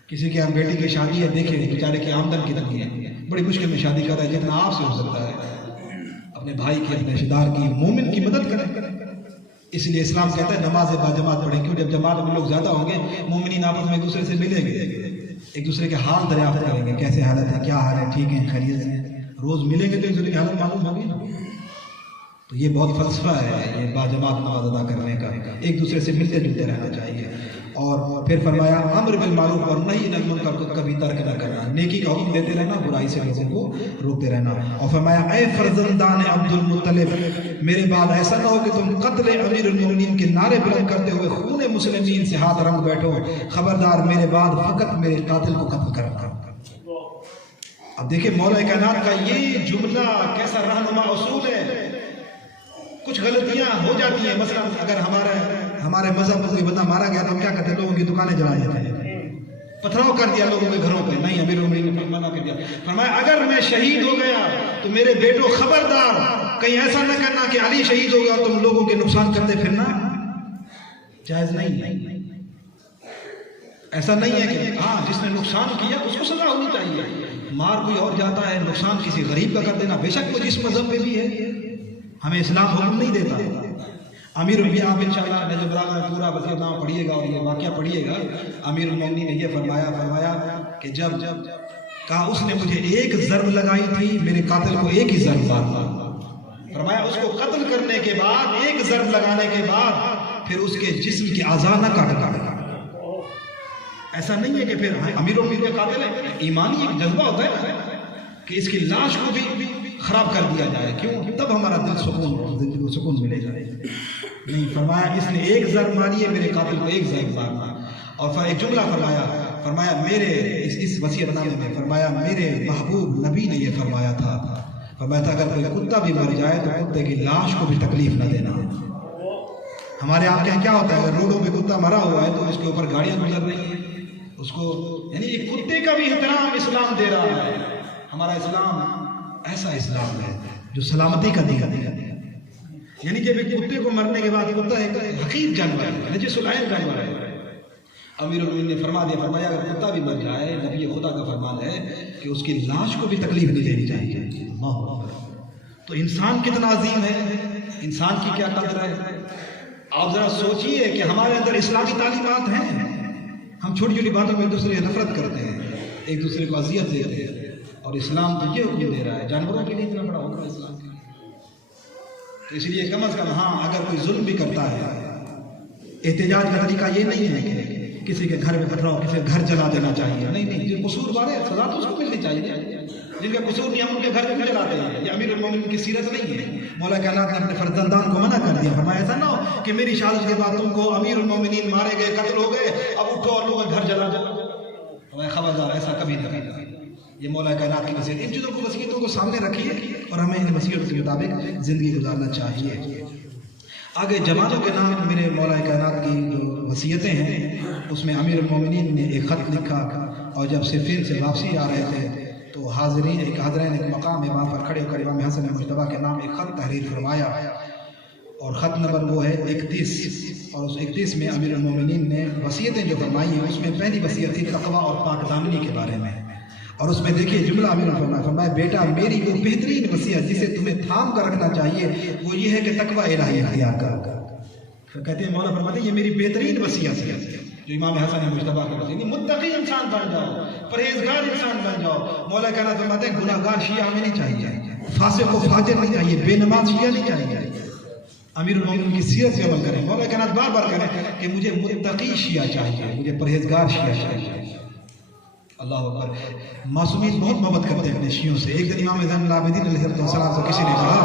کسی کے ہم بیٹی کی شادی ہے، دیکھیں بیچارے کی آمدن کتنی ہے، بڑی مشکل میں شادی کر رہا ہے، جتنا آپ سے ہو سکتا ہے اپنے بھائی کی، اپنے رشتہ دار کی، مومن کی مدد کریں۔ اس لیے اسلام کہتا ہے نماز با جماعت پڑھیں، کیوں جب جماعت میں لوگ زیادہ ہوں گے مومنین آپس میں ایک دوسرے سے ملیں گے، ایک دوسرے کے حال دریافت کریں گے، کیسے حالت ہے، کیا حال ہے، ٹھیک ہے، خیریت ہے، روز ملیں گے تو ایک دوسرے کی حالت معلوم ہوگی نا۔ تو یہ بہت فلسفہ ہے یہ با جماعت نماز ادا کرنے کا، ایک دوسرے سے ملتے جلتے رہنا چاہیے۔ اور پھر فرمایا امر بالمعروف اور نہی عن المنکر کو کبھی ترک نہ کرنا، نیکی کا حکم دیتے رہنا، برائی سے لوگوں کو روکتے رہنا۔ اور فرمایا اے فرزندان عبد المطلب، میرے بعد ایسا نہ ہو کہ تم قتل امیر المومنین کے نعرے بلند کرتے ہوئے خون مسلمین سے ہاتھ رنگ بیٹھو، خبردار میرے بعد فقط میرے قاتل کو قتل کرنا۔ اب دیکھیں مولا کائنات کا یہ جملہ کیسا رہنما اصول ہے. کچھ غلطیاں ہو جاتی ہیں، مثلا اگر ہمارے مذہب میں کوئی بندہ مارا گیا تو ہم کیا کرتے ہیں؟ لوگوں کی دکانیں جلا دیتے ہیں، پتھراؤ کر دیا لوگوں کے گھروں پہ. نہیں، امیر المومنین نے منع کر دیا، فرمایا اگر میں شہید ہو گیا تو میرے بیٹو خبردار کہیں ایسا نہ کرنا کہ علی شہید ہو گیا اور تم لوگوں کے نقصان کرتے پھرنا جائز نہیں. ایسا نہیں ہے کہ ہاں جس نے نقصان کیا اس کو سزا ہونی چاہیے. مار کوئی اور جاتا ہے، نقصان کسی غریب کا کر دینا، بے شک وہ جس مذہب میں بھی ہے، ہمیں اسلام حکم نہیں دیتا. امیر آپ انشاءاللہ نجم البلاغہ میں پورا وصیت نامہ پڑھیے گا اور یہ واقعہ پڑھیے گا. امیر المومنین نے یہ فرمایا کہ جب کہا اس نے مجھے ایک ضرب لگائی تھی، میرے قاتل کو ایک ہی ضرب مارا. فرمایا اس کو قتل کرنے کے بعد، ایک ضرب لگانے کے بعد پھر اس کے جسم کی اعضاء نہ کاٹا. ایسا نہیں ہے کہ پھر امیر المومنین کا قاتل ہے، ایمانی ایک جذبہ ہوتا ہے کہ اس کی لاش کو بھی خراب کر دیا جائے. کیوں؟ تب ہمارا دل سکون ملے گا. نہیں، فرمایا اس نے ایک ضرب ماری ہے، میرے قاتل کو ایک ضرب مارنا. اور پھر ایک جملہ فرمایا میرے اس وصیت نامے میں فرمایا میرے محبوب نبی نے یہ فرمایا تھا اگر کوئی کتا بھی مر جائے تو کتے کی لاش کو بھی تکلیف نہ دینا. ہمارے آپ کے یہاں کیا ہوتا ہے؟ اگر روڈوں پہ کتا مرا ہوا ہے تو اس کے اوپر گاڑیاں گزر رہی ہیں، اس کو یعنی ایک کتے کا بھی احترام اسلام دے رہا ہے. ہمارا اسلام ایسا اسلام ہے جو سلامتی کا دیا ہے. یعنی جب ایک کتے کو مرنے کے بعد کتا ایک حقیر جانور ہے، نجس العین جانور ہے. امیر المومنین نے فرمایا اگر کتا بھی مر جائے، نبی خدا کا فرمان ہے کہ اس کی لاش کو بھی تکلیف نہیں دینی چاہیے. تو انسان کتنا عظیم ہے، انسان کی کیا قدر ہے. آپ ذرا سوچئے کہ ہمارے اندر اسلامی تعلیمات ہیں، ہم چھوٹی چھوٹی باتوں میں ایک دوسرے سے نفرت کرتے ہیں، ایک دوسرے کو اذیت دیتے ہیں. اور اسلام تو یہ حکم دے رہا ہے، جانوروں کے لیے اتنا بڑا حکم ہے اسلام کے لیے. تو اس لیے کم از کم ہاں اگر کوئی ظلم بھی کرتا ہے، احتجاج کا طریقہ یہ نہیں ہے کہ کسی کے گھر میں پتھراؤ، کسی کے گھر جلا دینا چاہیے. نہیں، جو قصور والے سزا تو اس کو ملنی چاہیے. جن کا قصور نہیں ہم ان کے گھر میں جلاتے ہیں. یہ امیر المومنین کی سیرت نہیں ہے. مولا کائنات نے اپنے فرزندان کو منع کر دیا. فرمایا ایسا نہ ہو کہ میری شہادت کے بعد تم کو امیر المومنین مارے گئے، قتل ہو گئے، اب اٹھو اور لوگوں گھر جلا جاؤ. خبردار، ایسا کبھی نہیں. یہ مولا کائنات کی وصیت. ان چیزوں کو وصیتوں کو سامنے رکھیے اور ہمیں ان وصیتوں کے مطابق زندگی گزارنا چاہیے. آگے جماعتوں کے نام میرے مولا کائنات کی جو وصیتیں ہیں اس میں امیر المومنین نے ایک خط لکھا، اور جب صفین سے واپسی آ رہے تھے تو حاضرین ایک مقام ہے وہاں پر کھڑے ہو کر امام حسن مجتبیٰ کے نام ایک خط تحریر فرمایا، اور خط نمبر وہ ہے 31. اور اس 31 میں امیر المومنین نے وصیتیں جو فرمائی ہیں اس میں پہلی وصیت تھی تقویٰ اور پاک دامنی کے بارے میں. اور اس میں دیکھیے جملہ امیر نے فرمایا بیٹا میری وہ بہترین وصیت جسے تمہیں تھام کر رکھنا چاہیے وہ یہ ہے کہ تقویٰ الہی اختیار کر. کہتے ہیں مولا فرماتے ہیں یہ میری بہترین وصیت ہے جو امام حسن مجتبیٰ کی وصیت. متقی انسان بن جاؤ، پرہیزگار انسان بن جاؤ. مولا کائنات فرماتے ہیں گناہگار شیعہ ہمیں نہیں چاہیے، فاسق و فاجر نہیں چاہیے، بے نماز شیعہ نہیں چاہیے. امیر المومنین کی سیرت سے عمل کریں. مولا کائنات بار بار کریں کہ مجھے متقی شیعہ چاہیے، مجھے پرہیزگار شیعہ چاہیے. اللہ اکبر. معصومین بہت محبت کرتے ہیں اپنے شیعوں سے. ایک دن امام زین العابدین علیہ السلام سے کسی نے کہا،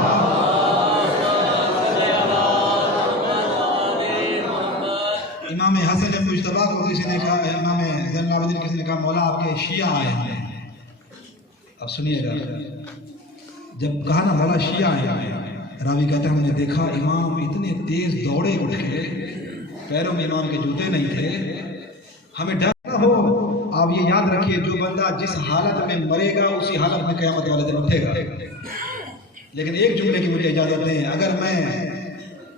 امام حسن مجتبیٰ کو کسی نے کہا، امام زین العابدین کسی نے کہا مولا آپ کے شیعہ آئے ہیں. اب سنیے گا، جب کہا نا مولا شیعہ آئے، راوی کہتے ہیں ہم نے دیکھا امام اتنے تیز دوڑے اٹھ کے، پیروں میں امام کے جوتے نہیں تھے. ہمیں ڈر نہ ہو. آپ یہ یاد رکھیے جو بندہ جس حالت میں مرے گا اسی حالت میں قیامت والے دن اٹھے گا. لیکن ایک جملے کی مجھے اجازت دیں، اگر میں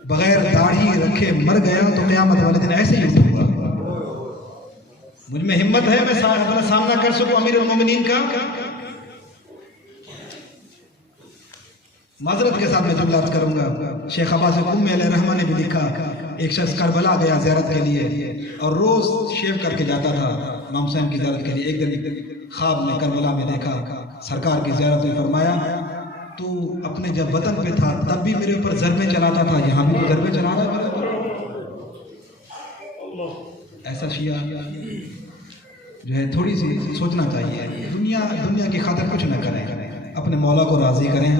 بغیر داڑھی رکھے مر گیا تو قیامت والے دن ایسے ہی اٹھوں گا. مجھ میں ہمت ہے میں اپنا سامنا کر سکوں امیر المومنین کا. معذرت کے ساتھ میں جملہ عرض کروں گا. شیخ عباس قمی علیہ رحمہ نے بھی لکھا، ایک شخص کربلا گیا زیارت کے لیے اور روز شیو کر کے جاتا تھا امام حسین کی زیارت کے لیے. ایک دن خواب میں کربلا میں دیکھا سرکار کی زیارت میں. فرمایا تو اپنے جب وطن پہ تھا تب بھی میرے اوپر ضربیں چلاتا تھا، یہاں بھی ضربیں چلا رہا ہے. ایسا شیعہ جو ہے تھوڑی سی سوچنا چاہیے. دنیا کی خاطر کچھ نہ کریں، اپنے مولا کو راضی کریں،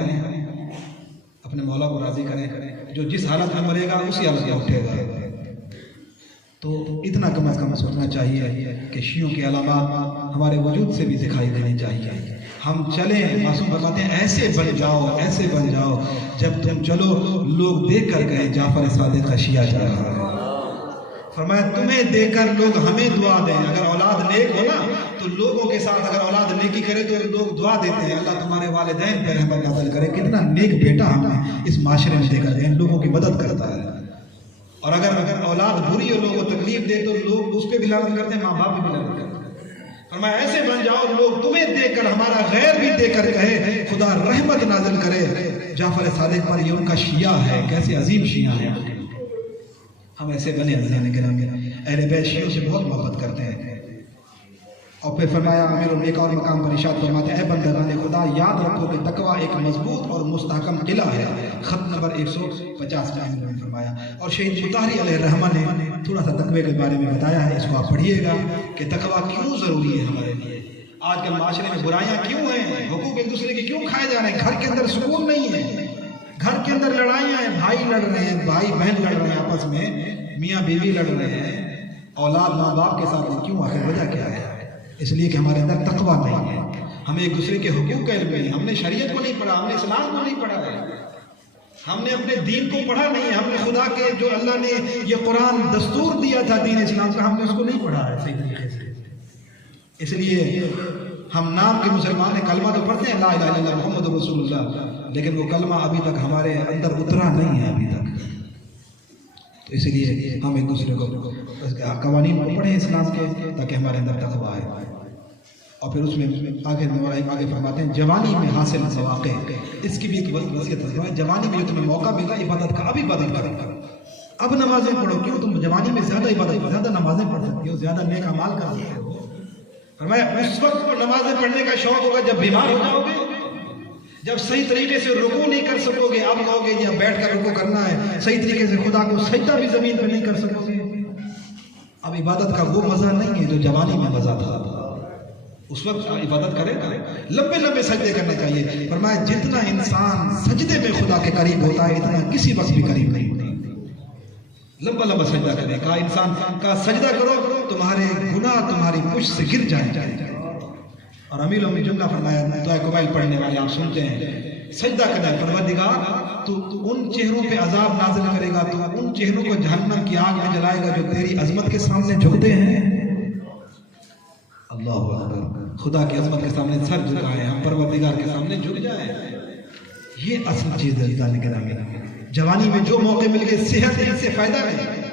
اپنے مولا کو راضی کریں. جو جس حالت میں مرے گا اسی حالت میں اٹھے گا. تو اتنا کم از کم سوچنا چاہیے کہ شیعوں کی علامات ہمارے وجود سے بھی دکھائی دینی چاہیے. ہم چلیں، معصوم فرماتے ہیں ایسے بن جاؤ، ایسے بن جاؤ جب تم چلو لوگ دیکھ کر کہیں جعفر صادق کا شیعہ جا رہا ہے۔ فرمایا تمہیں دیکھ کر لوگ ہمیں دعا دیں، اگر اولاد نیک ہو نا تو لوگوں کے ساتھ اگر اولاد نیکی کرے تو لوگ دعا دیتے ہیں اللہ تمہارے والدین پہ رحمت نازل کرے، کتنا نیک بیٹا ہمیں اس معاشرے میں دے کر لوگوں کی مدد کرتا ہے۔ اور اگر اولاد بری ہو، لوگوں کو تکلیف دے تو لوگ اس پہ بھی لعنت کرتے ہیں، ماں باپ بھی لعنت کرتے ہیں۔ فرمایا ایسے بن جاؤ لوگ تمہیں دیکھ کر، ہمارا غیر بھی دیکھ کر کہے خدا رحمت نازل کرے جعفر صادق پر، یہ ان کا شیعہ ہے، کیسے عظیم شیعہ ہے۔ ہم ایسے بنے عزیزان کرام، اہل بیت شیعوں سے بہت محبت کرتے ہیں۔ اور پھر فرمایا امیر ایک اور مقام پر ارشاد فرماتے ہیں اے بندگان خدا یاد رکھو کہ تقویٰ ایک مضبوط اور مستحکم قلعہ ہے، خط نمبر 150 میں امیر نے فرمایا۔ اور شہید مطہری علیہ الرحمہ نے تھوڑا سا تقوی کے بارے میں بتایا ہے، اس کو آپ پڑھیے گا کہ تقویٰ کیوں ضروری ہے ہمارے لیے، آج کل معاشرے میں برائیاں کیوں ہیں، حقوق ایک دوسرے کے کیوں کھائے جا رہے ہیں، گھر کے اندر سکون نہیں ہے، گھر کے اندر لڑائیاں ہیں، بھائی لڑ رہے ہیں، بھائی بہن لڑ رہے ہیں آپس میں، میاں بیوی لڑ رہے ہیں، اولاد ماں باپ کے ساتھ، کیوں؟ آخر وجہ کیا ہے؟ اس لیے کہ ہمارے اندر تقویٰ نہیں ہے، ہمیں ایک دوسرے کے حقوق کا علم نہیں، ہم نے شریعت کو نہیں پڑھا، ہم نے اسلام کو نہیں پڑھا ہے، ہم نے اپنے دین کو پڑھا نہیں، ہم نے خدا کے جو اللہ نے یہ قرآن دستور دیا تھا دین اسلام کا، ہم نے اس کو نہیں پڑھا ہے صحیح طریقے سے۔ اس لیے ہم نام کے مسلمان ہیں، کلمہ تو پڑھتے ہیں لا الہ الا اللہ محمد رسول اللہ، لیکن وہ کلمہ ابھی تک ہمارے اندر اترا نہیں ہے ابھی تک۔ تو اس لیے ہم ایک دوسرے کو قوانین کو پڑھیں اسلام کے، تاکہ ہمارے اندر تقویٰ آئے۔ اور پھر اس میں آگے فرماتے ہیں جوانی میں حاصل مواقع، اس کی بھی ایک وصیت ہے، جوانی میں جو تمہیں موقع ملا عبادت کا، اب عبادت کرو، اب نمازیں پڑھو، کیوں؟ تم جوانی میں زیادہ عبادت، زیادہ نمازیں پڑھ سکتے ہو، زیادہ نیک اعمال کر سکتے ہو۔ فرمایا اس وقت کو نمازیں پڑھنے کا شوق ہوگا جب بیمار ہو جاؤ گے، جب صحیح طریقے سے رکوع نہیں کر سکو گے، اب کہو گے یا بیٹھ کر رکوع کرنا ہے، صحیح طریقے سے خدا کو سجدہ بھی زمین پہ نہیں کر سکو گے، اب عبادت کا وہ مزہ نہیں ہے جو جوانی میں مزہ تھا۔ اس وقت عبادت کرے، لمبے لمبے سجدے کرنا چاہیے۔ فرمایا جتنا انسان سجدے میں خدا کے قریب ہوتا ہے اتنا کسی وقت بھی قریب نہیں ہوتا، لمبا لمبا سجدہ کرے، کہا انسان کا سجدہ کرو تمہارے گناہ تمہاری پشت سے گر جائیں۔ اور امیر امی جملہ فرمایا دعا قبائل پڑھنے والے آپ سنتے ہیں، سجدہ کرنا، پروردگار تو ان چہروں پہ عذاب نازل کرے گا، تو ان چہروں کو جہنم کی آگ میں جلائے گا جو تیری عظمت کے سامنے جھکتے ہیں۔ اللہ اکبر، خدا کی عظمت کے سامنے سر جھکائیں، ہم پروردگار کے سامنے جھک جائیں، یہ اصل چیز ہے۔ جوانی میں جو موقع مل گئے، صحت ہے، اس سے فائدہ نہیں۔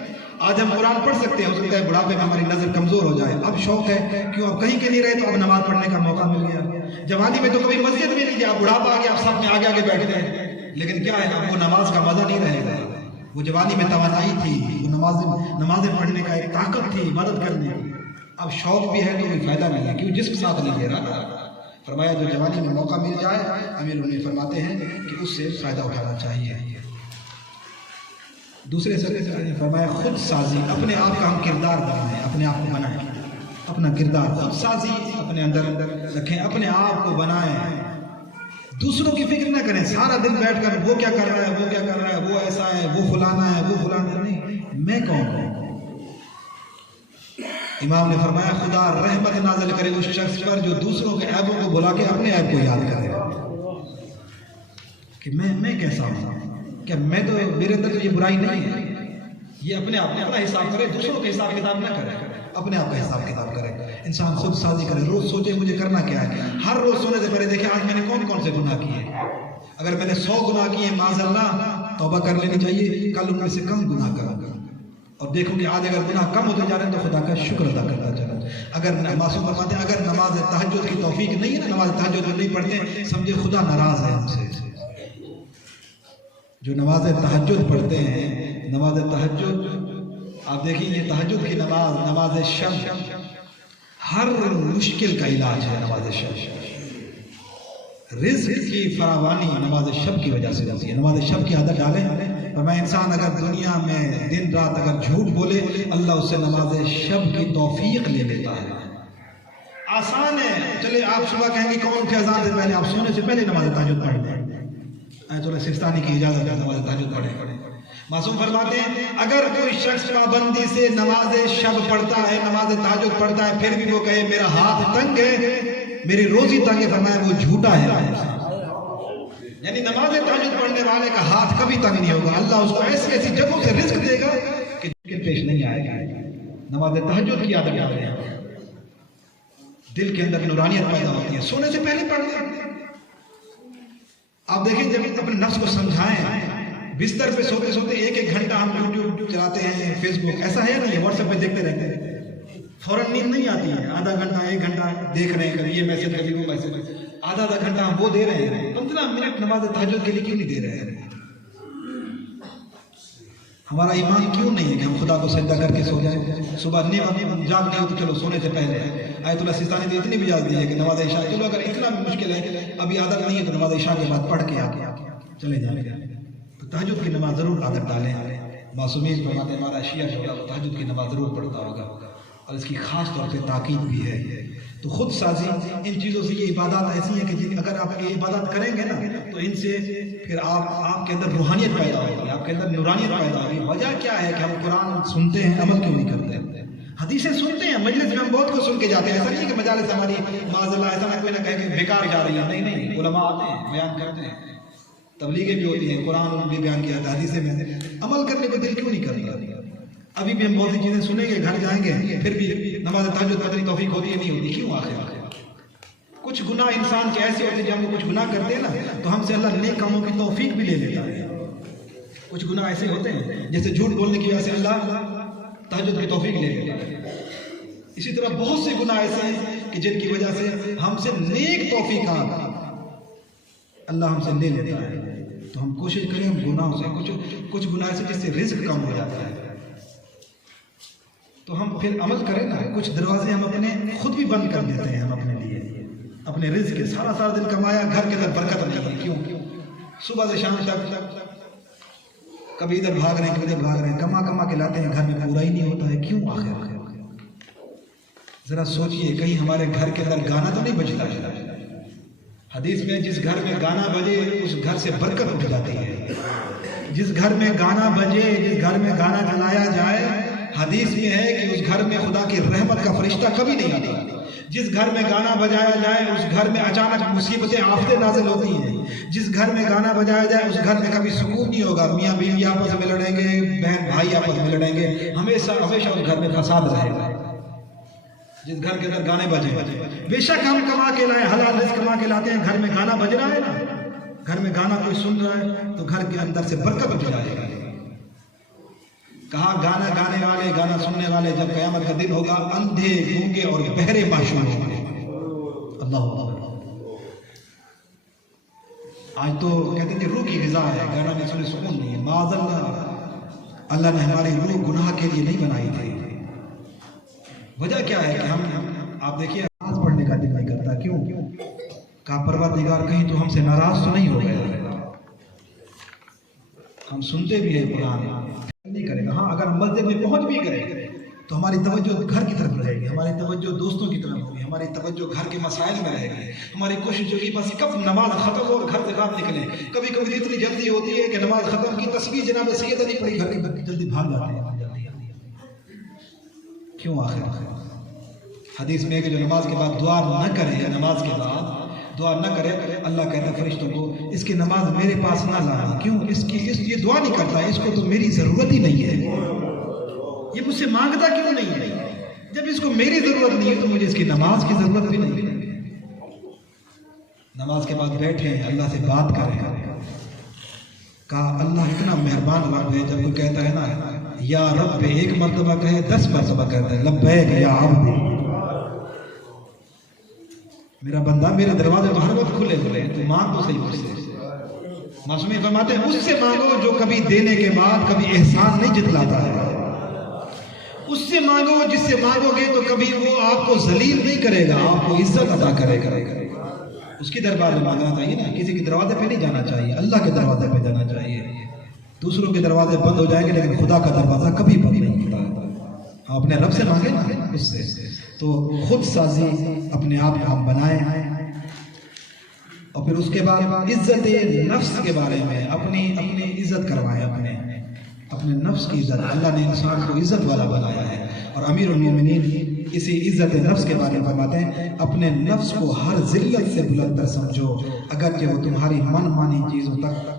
آج ہم قرآن پڑھ سکتے ہیں، ہو سکتا ہے بڑھاپے میں ہماری نظر کمزور ہو جائے، اب شوق ہے کیوں اب کہیں کے نہیں رہے تو اب نماز پڑھنے کا موقع مل گیا۔ جوانی میں تو کبھی مسجد میں نہیں گیا، بڑھاپا آ گیا، آپ سب میں آگے آگے بیٹھ گئے، لیکن کیا ہے اب وہ نماز کا مزہ نہیں رہے گا۔ وہ جوانی میں توانائی تھی، وہ نمازیں پڑھنے کا ایک طاقت تھی، مدد کرنے کی، اب شوق بھی ہے تو کوئی فائدہ نہیں ہے، کیوں؟ جسم ساتھ نہیں دے رہا۔ فرمایا جو جوانی میں موقع مل جائے، امیر انہیں فرماتے ہیں کہ اس سے فائدہ اٹھانا چاہیے۔ دوسرے سے فرمایا خود سازی، اپنے آپ کا ہم کردار بنائیں، اپنے آپ کو بنائیں، اپنا کردار خود سازی اپنے اندر رکھیں، اپنے آپ کو بنائیں، دوسروں کی فکر نہ کریں، سارا دن بیٹھ کر وہ کیا کر رہا ہے، وہ کیا کر رہا ہے، وہ ایسا ہے، وہ فلانا ہے، وہ فلانا نہیں، میں کون ہوں؟ امام نے فرمایا خدا رحمت نازل کرے اس شخص پر جو دوسروں کے عیبوں کو بلا کے اپنے عیب کو یاد کرے کہ میں کیسا ہوں، کہ میں تو میرے اندر تو یہ برائی نہیں ہے، یہ اپنے آپ اپنا حساب کرے، دوسروں کا حساب کتاب نہ کرے، اپنے آپ کا حساب کتاب کرے، انسان خود سازی کرے، روز سوچے مجھے کرنا کیا ہے، ہر روز سونے سے پہلے دیکھیں آج میں نے کون کون سے گناہ کیے، اگر میں نے 100 گناہ کیے معاذ اللہ توبہ کر لینی چاہیے، کل ان میں سے کم گناہ کروں گا، اور دیکھو کہ آج اگر گناہ کم ہوتے جا رہے ہیں تو خدا کا شکر ادا کرتا چلا۔ اگر معصوم فرماتے ہیں اگر نماز تہجد کی توفیق نہیں ہے نا، نماز تہجد نہیں پڑھتے، سمجھے خدا ناراض ہے ہم سے۔ جو نماز تہجد پڑھتے ہیں، نماز تہجد آپ دیکھیں یہ تہجد کی نماز، نماز شب ہر مشکل کا علاج ہے، نماز شب رزق کی فراوانی نماز شب کی وجہ سے ہوتی ہے۔ نماز شب کی عادت ڈالیں، فرمایا انسان اگر دنیا میں دن رات اگر جھوٹ بولے اللہ اس سے نماز شب کی توفیق لے لیتا ہے۔ آسان ہے، چلے آپ صبح کہیں گے کون کے اذان سے پہلے آپ سونے سے پہلے نماز تہجد پڑھ لیں، آیت اللہ سستانی کی اجازت ہے نماز تہجد پڑھیں۔ معصوم فرماتے ہیں اگر کوئی شخص پابندی سے نماز شب پڑھتا ہے، نماز تہجد پڑھتا ہے، پھر بھی وہ کہے میرا ہاتھ تنگ ہے، میری روزی تنگ ہے، فرمایا وہ جھوٹا ہے. یعنی نماز تہجد پڑھنے والے کا ہاتھ کبھی تنگ نہیں ہوگا. اللہ اس کو ایسی ایسی جگہوں سے رزق دے گا کہ پیش نہیں آئے گا. نماز تہجد کی عادت ڈالیں، دل کے اندر نورانیت پیدا ہوتی ہے. سونے سے پہلے پڑھ لیں. آپ دیکھیں جب اپنے نفس کو سمجھائیں، بستر پہ سوتے سوتے ایک ایک گھنٹہ ہم یوٹیوب چلاتے ہیں، فیس بک، ایسا ہے نا، یہ واٹس ایپ پہ دیکھتے رہتے ہیں، فوراً نیند نہیں آتی ہے. آدھا گھنٹہ ایک گھنٹہ دیکھ رہے ہیں، کبھی یہ میسج کبھی وہ میسج، آدھا گھنٹہ ہم وہ دے رہے ہیں. 15 منٹ نماز تہجد کے لیے کیوں نہیں دے رہے ہیں؟ ہمارا ایمان کیوں نہیں ہے کہ ہم خدا کو سجدہ کر کے سو جائیں؟ صبح نیند جاگ نہیں ہو تو چلو سونے سے پہلے آیت اللہ سیستانی نے اتنی بھی اجازت دی ہے کہ نماز عشاء، چلو اگر اتنا بھی مشکل ہے ابھی عادت نہیں ہے تو نماز عشاء کے بعد پڑھ کے آ چلے جائیں. تو تہجد کی نماز ضرور عادت ڈالیں. معصومین فرماتے ہیں ہمارا شیعہ جو ہے تہجد کی نماز ضرور پڑھتا ہوگا، اور اس کی خاص طور پہ تاکید بھی ہے. تو خود سازی ان چیزوں سے، یہ عبادات ایسی ہیں کہ اگر آپ یہ عبادات کریں گے نا تو ان سے پھر آپ کے اندر روحانیت پیدا ہوگی، آپ کے اندر نورانیت پیدا ہوگی. وجہ کیا ہے کہ ہم قرآن سنتے ہیں، عمل کیوں نہیں کرتے؟ حدیثیں سنتے ہیں، مجلس میں ہم بہت کچھ سن کے جاتے ہیں. ایسا نہیں کہ مجالس ہماری معاذ اللہ ایسا نہ کوئی نہ کہے کہ بیکار جا رہی ہے. نہیں، علماء آتے ہیں، بیان کرتے ہیں، تبلیغیں بھی ہوتی ہیں، قرآن بھی بیان کیا جاتا ہے، حدیثیں میں عمل کرنے کو دل کیوں نہیں کرتا؟ ابھی بھی ہم بہت سی چیزیں سنیں گے، گھر جائیں گے، پھر بھی نماز تہجد پڑھنے کی توفیق ہوتی ہے نہیں ہوتی. کیوں؟ آخر کچھ گناہ انسان کے ایسے ہوتے ہیں جب ہم کچھ گناہ کرتے ہیں نا تو ہم سے اللہ نیک کاموں کی توفیق بھی لے لیتا ہے. کچھ گناہ ایسے ہوتے ہیں جیسے جھوٹ بولنے کی وجہ سے اللہ تہجد کی توفیق لے لیتا ہے. اسی طرح بہت سے گناہ ایسے ہیں کہ جن کی وجہ سے ہم سے نیک توفیقات اللہ ہم سے لے لیتا ہے. تو ہم کوشش کریں ہم گناہوں سے، کچھ گناہ ایسے جس سے رزق کم ہو جاتا ہے تو ہم پھر عمل کریں نا. کچھ دروازے ہم اپنے خود بھی بند کر دیتے ہیں، ہم اپنے لیے اپنے رزق کے. سارا دن کمایا، گھر کے اندر برکت نہیں ہے. کیوں؟ صبح سے شام تک کبھی ادھر بھاگ رہے ہیں، کبھی ادھر بھاگ رہے ہیں، کما کے لاتے ہیں، گھر میں پورا ہی نہیں ہوتا ہے. کیوں؟ آخر ذرا سوچئے کہیں ہمارے گھر کے اندر گانا تو نہیں بجتا ہے. حدیث میں جس گھر میں گانا بجے اس گھر سے برکت اٹھ جاتی ہے. جس گھر میں گانا بجے، جس گھر میں گانا چلایا جائے، حدیث میں ہے کہ اس گھر میں خدا کی رحمت کا فرشتہ کبھی نہیں آتا. جس گھر میں گانا بجایا جائے اس گھر میں اچانک مصیبتیں آفتیں نازل ہوتی ہیں. جس گھر میں گانا بجایا جائے اس گھر میں کبھی سکون نہیں ہوگا. میاں بیوی آپس میں لڑیں گے، بہن بھائی آپس میں لڑیں گے، ہمیشہ اس گھر میں فساد رہے گا. جس گھر کے اندر گانے بجے، بے شک ہم کما کے لائے، حلال رزق کما کے لاتے ہیں، گھر میں گانا بج رہا ہے نا، گھر میں گانا کوئی سن رہا ہے تو گھر کے اندر سے برکت اٹھ جائے گا. کہا گانا گانے والے، گانا سننے والے جب قیامت کا دن ہوگا اندھے، گونگے اور بہرے معشوق ہوں گے. اللہ آج تو کہتے ہیں روح کی غذا ہے، گانا میں سنے سکون نہیں ہے. معاذ اللہ نے ہماری روح گناہ کے لیے نہیں بنائی تھی. وجہ کیا ہے کہ ہم آپ دیکھیے نماز پڑھنے کا دل نہیں کرتا. کیوں؟ کہا پروردگار کہیں تو ہم سے ناراض تو نہیں ہو گئے. ہم سنتے بھی ہیں قرآن، نہیں کرے گا. ہاں اگر ہم مسجد میں پہنچ بھی گئے تو ہماری توجہ گھر کی طرف رہے گی، ہماری توجہ دوستوں کی طرف ہوگی، ہماری توجہ گھر کے مسائل میں رہے گی. ہماری کوشش ہوگی بس کب نماز ختم ہو اور گھر سے باہر نکلے. کبھی اتنی جلدی ہوتی ہے کہ نماز ختم کی تسبیح جناب سید علی پڑھی، گھر کے جلدی بھاگ جاتے ہیں. کیوں؟ آخر حدیث میں کہ جو نماز کے بعد دعا نہ کرے، نماز کے بعد دعا نہ کرے، اللہ کہتا ہے فرشتوں کو اس کی نماز میرے پاس نہ لانا. کیوں؟ یہ دعا نہیں کرتا ہے، اس کو تو میری ضرورت ہی نہیں ہے. یہ مجھ سے مانگتا کیوں نہیں ہے؟ جب اس کو میری ضرورت نہیں ہے تو مجھے اس کی نماز کی ضرورت بھی نہیں ہے. نماز کے بعد بیٹھے اللہ سے بات کریں. کہا اللہ اتنا مہربان رب ہے، جب وہ کہتا ہے نا یا رب ایک مرتبہ کہے 10 مرتبہ کہتا ہے لبیک یا عبدی. میرا بندہ میرے دروازے ہر وقت کھلے کھلے، تو مانگ تو صحیح مجھ سے. معصومین فرماتے ہیں اس سے مانگو جو کبھی دینے کے بعد کبھی احسان نہیں جتلاتا ہے. اس سے مانگو جس سے مانگو گے تو کبھی وہ آپ کو ذلیل نہیں کرے گا، آپ کو عزت عطا کرے گا. اس کی دربار میں مانگنا چاہیے نا، کسی کے دروازے پہ نہیں جانا چاہیے، اللہ کے دروازے پہ جانا چاہیے. دوسروں کے دروازے بند ہو جائیں گے لیکن خدا کا دروازہ کبھی بند نہیں ہوتا. ہم اپنے رب سے مانگیں نا اس سے. تو خود سازی اپنے آپ کو ہم بنائیں. اور پھر اس کے بعد عزت نفس کے بارے میں اپنی عزت کروائیں. اپنے نفس کی عزت. اللہ نے انسان کو عزت والا بنایا ہے، اور امیر المومنین اسی عزت نفس کے بارے میں فرماتے ہیں اپنے نفس کو ہر ذلت سے بلند تر سمجھو اگرچہ وہ تمہاری من مانی چیزوں تک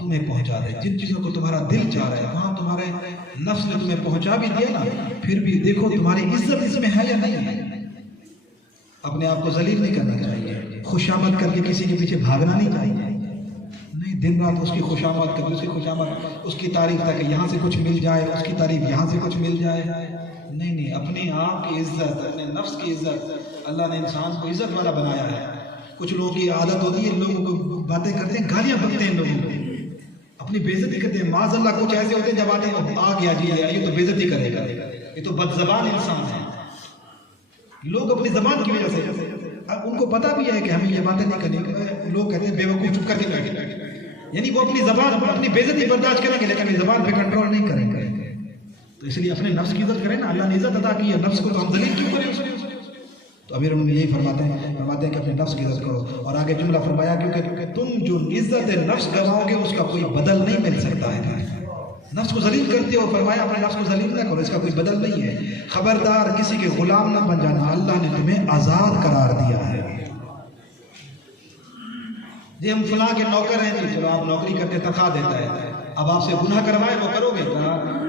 تمہیں پہنچا دے. جن چیزوں کو تمہارا دل چاہ رہا ہے وہاں تمہارے نفس نے تمہیں پہنچا بھی دیا نا, پھر بھی دیکھو تمہاری عزت اس میں ہے یا نہیں ہے. اپنے آپ کو ذلیل نہیں کرنا چاہیے, خوشامد کر کے کسی کے پیچھے بھاگنا نہیں چاہیے. نہیں, دن رات اس کی خوشامد کر, اس کی خوشامد, اس کی تعریف تک یہاں سے کچھ مل جائے, اس کی تعریف یہاں سے کچھ مل جائے. نہیں, اپنے آپ کی عزت, اپنے نفس کی عزت, اللہ نے انسان کو عزت والا بنایا ہے. کچھ لوگوں کی عادت ہوتی ہے, لوگوں کو باتیں کرتے ہیں, گالیاں بکتے ہیں لوگوں کو, اپنی بےزتی کرتے ہیں. معاذ اللہ کچھ ایسے ہوتے ہیں جب آتے ہیں آ گیا جی یہ تو بےزتی کرے گا, یہ تو بد زبان انسان ہے. لوگ اپنی زبان کی وجہ سے, اب ان کو پتا بھی ہے کہ ہمیں یہ باتیں نہیں کرنی, لوگ کہتے ہیں بے وقوف چپ کر کے بیٹھے, یعنی وہ اپنی زبان اپنی بےزتی برداشت کریں گے لیکن اپنی زبان پہ کنٹرول نہیں کریں گے. تو اس لیے اپنے نفس کی عزت کریں نا, اللہ نے عزت عطا کی ہے, نفس کو تو ہم ذلیل کیوں کریں. تو امیر المومنین یہی فرماتے ہیں کہ اپنے نفس کی عزت کرو. اور آگے جملہ فرمایا کیونکہ تم جو عزت نفس گواؤ گے اس کا کوئی بدل نہیں مل سکتا ہے. نفس کو ذلیل کرتے ہو, فرمایا اپنے نفس کو ذلیل نہ کرو, اس کا کوئی بدل نہیں ہے. خبردار کسی کے غلام نہ بن جانا, اللہ نے تمہیں آزاد قرار دیا ہے. جی ہم فلاں کے نوکر ہیں, جی چلو آپ نوکری کرتے تنخواہ دیتا ہے, اب آپ سے گناہ کروائے وہ کرو گے؟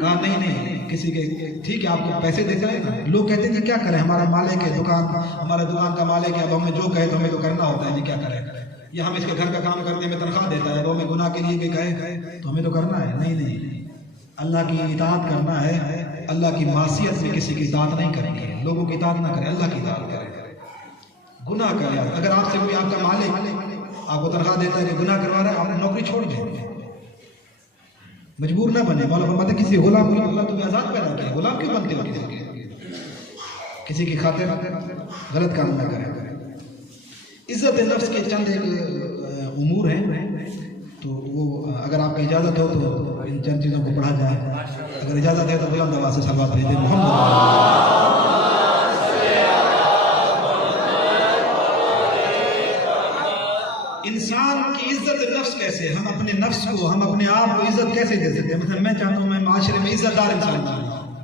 کہا نہیں, کسی کے ٹھیک ہے آپ کو پیسے دیتا ہے. لوگ کہتے ہیں جی کیا کریں, ہمارا مالک ہے دکان, ہمارا دکان کا مالک ہے, اب ہمیں جو کہے تو ہمیں تو کرنا ہوتا ہے, جی کیا کریں, یا ہم اس کے گھر کا کام کرتے ہیں, ہمیں تنخواہ دیتا ہے, وہ ہمیں گناہ کے لیے بھی کہے تو ہمیں تو کرنا ہے. نہیں, اللہ کی اطاعت کرنا ہے, اللہ کی معصیت میں کسی کی اطاعت نہیں کریں گے, لوگوں کی اطاعت نہ کریں, اللہ کی اطاعت کریں. گناہ کریں, اگر آپ سے کوئی آپ کا مالک آپ کو تنخواہ دیتا ہے کہ گناہ کروا رہا ہے, آپ نوکری چھوڑ دیں, مجبور نہ بنے. مولا فرماتے ہیں کسی غلام کو اللہ تمہیں آزاد پیدا کیا, غلام کیوں بنتے ہو, کسی کی خاطر غلط کام نہ کریں. عزت نفس کے چند ایک امور ہیں, تو وہ اگر آپ کی اجازت ہو تو ان چند چیزوں کو پڑھا جائے. اگر اجازت ہے تو بلند آواز سے صلوات بھیج دیں. محمد انسان کی عزت نفس کیسے, ہم اپنے نفس کو, ہم اپنے آپ کو عزت کیسے دے سکتے ہیں؟ مثلا میں چاہتا ہوں میں معاشرے میں عزت دار انسان بنوں.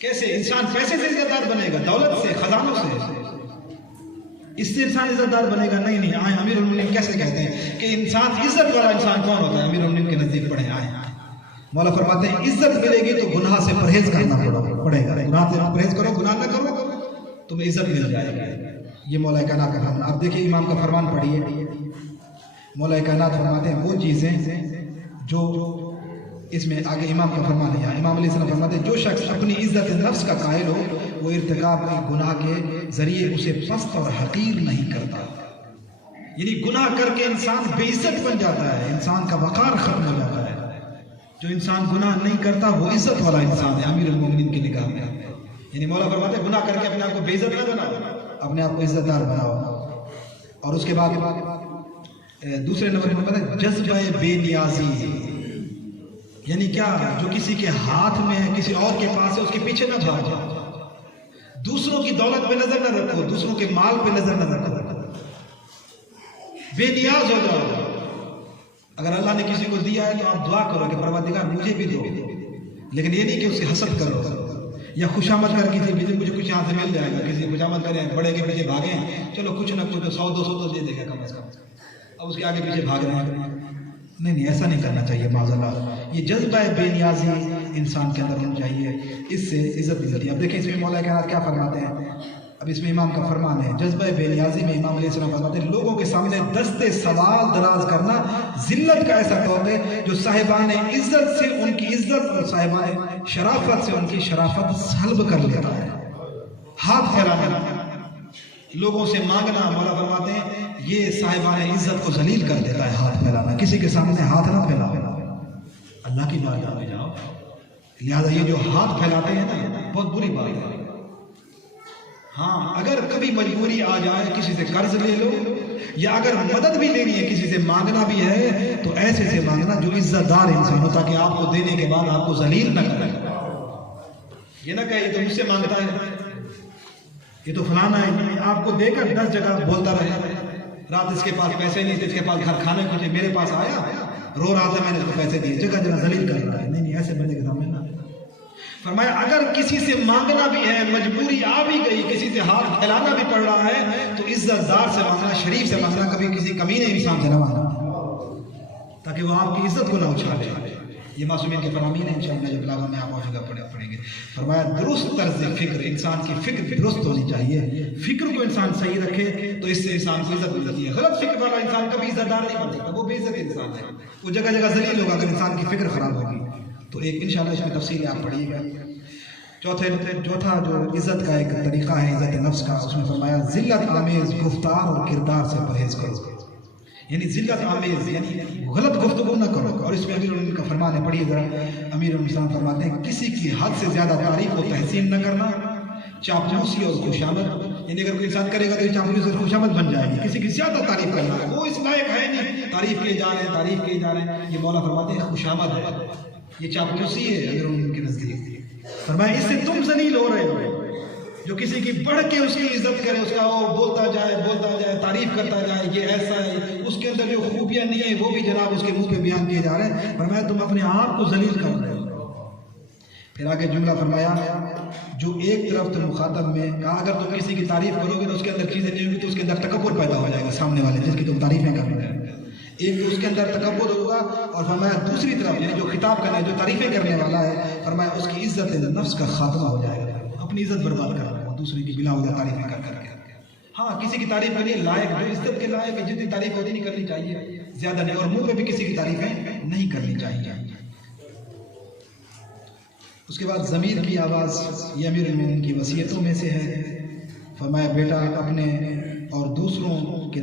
کیسے انسان پیسے سے عزت دار بنے گا؟ دولت سے, خزانوں سے, اس سے انسان عزت دار بنے گا؟ نہیں. آئیں امیر المومنین کیسے کہتے ہیں کہ انسان عزت والا انسان کون ہوتا ہے؟ امیر المومنین کے نزدیک پڑھیں. آئیں مولا فرماتے ہیں عزت ملے گی تو گناہ سے پرہیز کرنا پڑے گا. گناہ سے پرہیز کرو, گناہ نہ کرو, تمہیں عزت مل جائے گی. یہ مولا کائنات کا فرمان. آپ دیکھیے امام کا فرمان پڑھیے. مولا کائنات فرماتے ہیں وہ چیزیں جو اس میں آگے امام کا فرمان ہے. امام علیہ السلام فرماتے ہیں جو شخص اپنی عزت نفس کا قائل ہو وہ ارتکاب کی گناہ کے ذریعے اسے پست اور حقیر نہیں کرتا. یعنی گناہ کر کے انسان بے عزت بن جاتا ہے, انسان کا وقار ختم ہو جاتا ہے. جو انسان گناہ نہیں کرتا وہ عزت والا انسان ہے امیر المومنین کی نگاہ میں. یعنی مولا فرماتے ہیں گناہ کر کے اپنے آپ کو بے عزت نہ بناؤ, اپنے آپ کو عزت دار بناؤ. اور اس کے بعد دوسرے نمبر پر بتا جذبہ بے نیازی, یعنی کیا, جو کسی کے ہاتھ میں ہے, کسی اور کے پاس ہے, اس کے پیچھے نہ بھاگو. دوسروں کی دولت پہ نظر نہ رکھو, دوسروں کے مال پہ نظر نہ رکھو, بے نیاز ہو جاؤ. اگر اللہ نے کسی کو دیا ہے تو آپ دعا کرو کہ پروردگار مجھے بھی دو, لیکن یہ نہیں کہ اس سے حسد کرو یا خوشامد کر کسی مجھے کچھ یہاں سے مل جائے گا, کسی خوشامد کریں, بڑے کے پیچھے بھاگیں, چلو کچھ نہ کچھ 100-200 تو دے دے گا کم از کم, اب اس کے آگے پیچھے بھاگ رہے ہیں. نہیں, ایسا نہیں کرنا چاہیے معاذ اللہ. یہ جذبہ بے نیازی انسان کے اندر ہونا چاہیے, اس سے عزت ملتی ہے. اب دیکھیں اس میں مولا کائنات کیا فرماتے ہیں. اب اس میں امام کا فرمان ہے جذبہ بے نیازی میں امام علیہ السلام فرماتے ہیں لوگوں کے سامنے دستے سوال دراز کرنا ذلت کا ایسا کام ہے جو صاحبان عزت سے ان کی عزت اور صاحبان شرافت سے ان کی شرافت سلب کر لیتا ہے. ہاتھ پھیلانا, لوگوں سے مانگنا, مولا فرماتے ہیں یہ صاحبان عزت کو ذلیل کر دیتا ہے. ہاتھ پھیلانا, کسی کے سامنے ہاتھ نہ پھیلاؤ, اللہ کی بارگاہ میں جاؤ. لہذا یہ جو ہاتھ پھیلاتے ہیں نا بہت بری بات ہے. ہاں اگر کبھی مجبوری آ جائے کسی سے قرض لے لو, یا اگر مدد بھی لینی ہے کسی سے مانگنا بھی ہے تو ایسے سے مانگنا جو عزت دار انسان ہو, تاکہ آپ کو دینے کے بعد آپ کو ذلیل نہ کرے. یہ نہ کہے یہ تو مجھ سے مانگتا ہے, یہ تو فلانا ہے, آپ کو دے کر 10 جگہ بولتا رہے, رات اس کے پاس پیسے نہیں تھے, اس کے پاس گھر کھانے کو تھے, میرے پاس آیا رو رہا تھا, میں نے اس کو پیسے دیے, جگہ جگہ ذلیل کر رہا ہے. نہیں, ایسے بندے کے سامنے نہ. فرمایا اگر کسی سے مانگنا بھی ہے، مجبوری آ بھی گئی، کسی سے ہاتھ پھیلانا بھی پڑ رہا ہے، تو عزت دار سے مانگنا، شریف سے مانگنا، کبھی کسی کمینے انسان سے نہ مانگنا، تاکہ وہ آپ کی عزت کو نہ اچھالے۔ یہ معصومین کے فرامین ہیں، انشاءاللہ جب بلاغہ میں آپ پہنچے گا پڑھیں گے۔ فرمایا درست طرز فکر، انسان کی فکر درست ہونی چاہیے، فکر کو انسان صحیح رکھے تو اس سے انسان کو عزت ملتی ہے۔ غلط فکر والا انسان کبھی عزت دار نہیں بن سکتا، وہ بے عزت انسان ہے، وہ جگہ جگہ ذلیل ہوگا اگر انسان کی فکر خراب ہوگی۔ تو ایک انشاءاللہ اس میں تفصیل آپ پڑھیے گا۔ چوتھا جو عزت کا ایک طریقہ ہے عزت نفس کا، اس میں فرمایا ذلت آمیز گفتار اور کردار سے پرہیز کرو، یعنی ذلت آمیز یعنی غلط گفتگو نہ کرو۔ اور اس میں امیر المومنین کا فرمان ہے، پڑھیے ذرا۔ امیر المومنین فرماتے ہیں کسی کی حد سے زیادہ تعریف و تحسین نہ کرنا، چاپلوسی اور خوشامد، یعنی اگر کوئی انسان کرے گا تو یہ چاپلوسی اور خوشامد بن جائے گی، کسی کی زیادہ تعریف کرنا، وہ اس لائق ہے نہیں، تعریف کیے جا رہے ہیں، تعریف کیے جا رہے ہیں، یہ مولا فرماتے ہیں خوشامد ہے، یہ چاپلوسی ہے امیر المومنین کے نزدیک۔ فرمایا اس سے تم ذلیل ہو رہے ہو، جو کسی کی بڑھ کے اس کی عزت کرے، اس کا وہ بولتا جائے، تعریف کرتا جائے، یہ ایسا ہے، اس کے اندر جو خوبیاں نہیں ہیں وہ بھی جناب اس کے منہ پہ بیان کیے جا رہے ہیں۔ فرمایا تم اپنے آپ کو ذلیل کر رہے ہو۔ پھر آگے جملہ فرمایا جو ایک طرف تم مخاطب میں کہا اگر تم کسی کی تعریف کرو گے تو اس کے اندر چیزیں نہیں ہوگی تو اس کے اندر تکبر پیدا ہو جائے گا، سامنے والے جس کی تم تعریفیں کر رہے ہیں، ایک تو اس کے اندر تکبر ہوگا، اور فرمایا دوسری طرف یعنی جو خطاب کرنا ہے، جو تعریفیں کرنے والا ہے، فرمایا اس کی عزت نفس کا خاتمہ ہو جائے گا، اپنی عزت برباد کر رہا ہے دوسرے کی بلا وجہ تعریفیں کر کے۔ ہاں کسی کی تعریف کرنی لائق، جو عزت کے لائق ہے، جتنی تعریف ہوتی نہیں کرنی چاہیے، زیادہ نہیں، اور منہ پہ بھی کسی کی تعریفیں نہیں کرنی چاہیے۔ اس کے بعد ضمیر کی آواز، یہ امیر المومنین کی وصیتوں میں سے ہے۔ فرمایا بیٹا اپنے اور دوسروں کے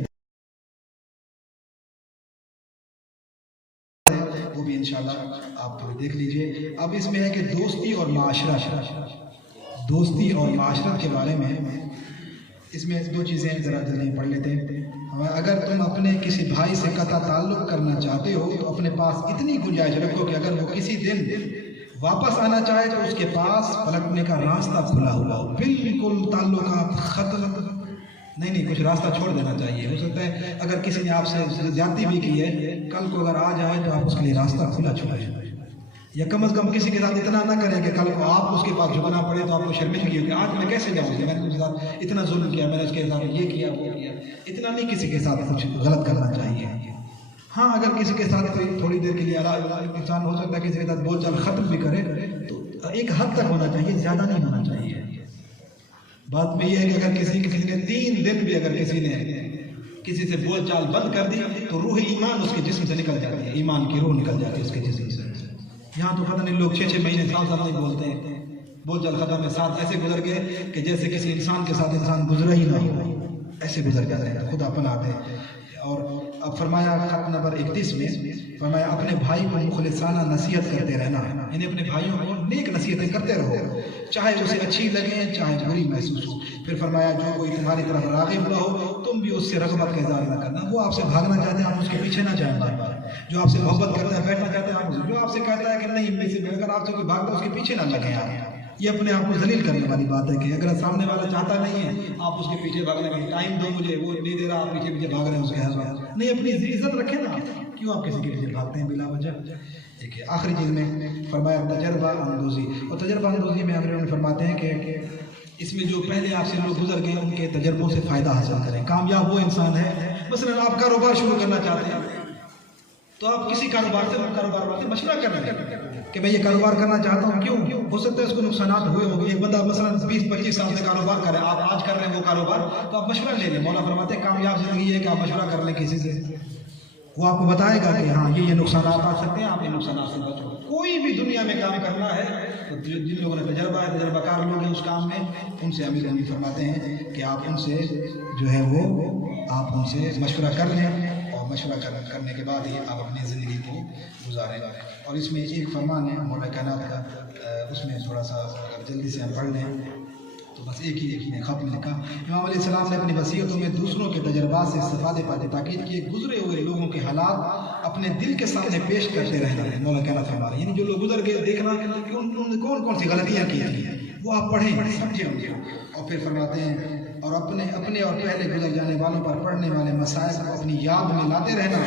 وہ بھی انشاءاللہ آپ دیکھ لیجئے۔ اب اس میں ہے کہ دوستی اور معاشرت کے بارے میں اس میں دو چیزیں ذرا جلدی پڑھ لیتے ہیں۔ اگر تم اپنے کسی بھائی سے قطع تعلق کرنا چاہتے ہو تو اپنے پاس اتنی گنجائش رکھو کہ اگر وہ کسی دن واپس آنا چاہے تو اس کے پاس پلٹنے کا راستہ کھلا ہوا ہو، بالکل تعلقات ختم نہیں، کچھ راستہ چھوڑ دینا چاہیے۔ ہو سکتا ہے اگر کسی نے آپ سے زیادتی بھی کی ہے، کل کو اگر آ جائے تو آپ اس کے لیے راستہ کھلا چھوڑیں، یا کم از کم کسی کے ساتھ اتنا نہ کریں کہ کل کو آپ اس کے پاس جھکنا پڑے تو آپ کو شرمندگی ہو کہ آج میں کیسے جاؤں گا، میں نے اس کے ساتھ اتنا ظلم کیا، میں نے اس کے ساتھ یہ کیا وہ کیا، اتنا نہیں کسی کے ساتھ کچھ غلط کرنا چاہیے۔ ہاں اگر کسی کے ساتھ کوئی تھوڑی دیر کے لیے انسان ہو سکتا ہے کسی کے ساتھ بول چال ختم بھی کرے تو ایک حد تک ہونا چاہیے، زیادہ نہیں ہونا چاہیے۔ بات میں یہ ہے کہ اگر کسی نے 3 دن بھی اگر کسی نے کسی سے بول چال بند کر دی تو روح ایمان اس کے جسم سے نکل جاتی ہے، ایمان کی روح نکل جاتی ہے اس کے جسم سے۔ یہاں تو پتہ نہیں لوگ 6 مہینے سال نہیں بولتے ہیں، بول چال ختم ہے، ساتھ ایسے گزر گئے کہ جیسے کسی انسان کے ساتھ انسان گزرا ہی نہ ہو، ایسے گزر جاتے ہیں، خدا پناہ دے۔ اور اب فرمایا خط نمبر 31 میں فرمایا اپنے بھائی کو مخلصانہ نصیحت کرتے رہنا، یعنی اپنے بھائیوں کو نیک نصیحتیں کرتے رہو، چاہے اسے اچھی لگیں چاہے بری محسوس ہو۔ پھر فرمایا جو کوئی تمہاری طرف راغب نہ ہو تم بھی اس سے رغبت کا اظہار نہ کرنا، وہ آپ سے بھاگنا چاہتے ہیں آپ اس کے پیچھے نہ جائیں بار بار، جو آپ سے محبت کرتا ہے بیٹھنا چاہتے ہیں آپ، جو آپ سے کہتا ہے کہ نہیں میں سے اگر آپ سے کوئی بھاگتا ہے اس کے پیچھے نہ لگیں آپ۔ یہ اپنے آپ کو ذلیل کرنے والی بات ہے کہ اگر سامنے والا چاہتا نہیں ہے آپ اس کے پیچھے بھاگنے کا ٹائم دو مجھے، وہ نہیں دے رہا آپ پیچھے بھاگ رہے ہیں اس کے حساب نہیں، اپنی عزت رکھیں نا، کیوں آپ کسی کے پیچھے بھاگتے ہیں بلا وجہ۔ ایک آخری چیز میں فرمایا تجربہ اندوزی، اور تجربہ اندوزی میں امیر فرماتے ہیں کہ اس میں جو پہلے آپ سے لوگ گزر گئے ان کے تجربوں سے فائدہ حاصل کریں۔ کامیاب وہ انسان ہے، مثلا آپ کاروبار شروع کرنا چاہتے ہیں تو آپ کسی کاروبار سے مشورہ کریں کہ میں یہ کاروبار کرنا چاہتا ہوں، کیوں ہو سکتا ہے اس کو نقصانات ہوئے ہوں گے۔ ایک بندہ مثلا 20-25 سال سے کاروبار کرے، آپ آج کر رہے ہیں وہ کاروبار، تو آپ مشورہ لے لیں۔ مولا فرماتے ہیں کامیاب زندگی یہ ہے کہ آپ مشورہ کر لیں کسی سے، وہ آپ کو بتائے گا کہ ہاں یہ نقصانات آ سکتے ہیں، آپ یہ نقصانات سے بچو۔ کوئی بھی دنیا میں کام کرنا ہے تو جن لوگوں نے تجربہ کار لوگ ہیں اس کام میں، ان سے امیر ہم فرماتے ہیں کہ آپ ان سے جو ہے وہ آپ ان سے مشورہ کر لیں، اور مشورہ کرنے کے بعد ہی آپ اپنی زندگی کو گزاریں۔ اور اس میں ایک فرمان ہے مولا کائنات کا، اس میں تھوڑا سا اگر جلدی سے ہم پڑھ لیں تو بس ایک ہی خط میں لکھا، امام علیہ السلام نے اپنی وصیتوں میں دوسروں کے تجربات سے استفادے پاتے تاکید کی گزرے ہوئے لوگوں کے حالات اپنے دل کے سامنے پیش کرتے رہنا ہے۔ مولا کائنات فرما رہے ہیں یعنی جو لوگ گزر گئے دیکھنا کہ انہوں نے کون کون سی غلطیاں کی ہیں وہ آپ پڑھیں سمجھیں ان کو۔ اور پھر فرماتے ہیں اور اپنے اور پہلے گزر جانے والوں پر پڑھنے والے مسائل کو اپنی یاد میں لاتے رہنا،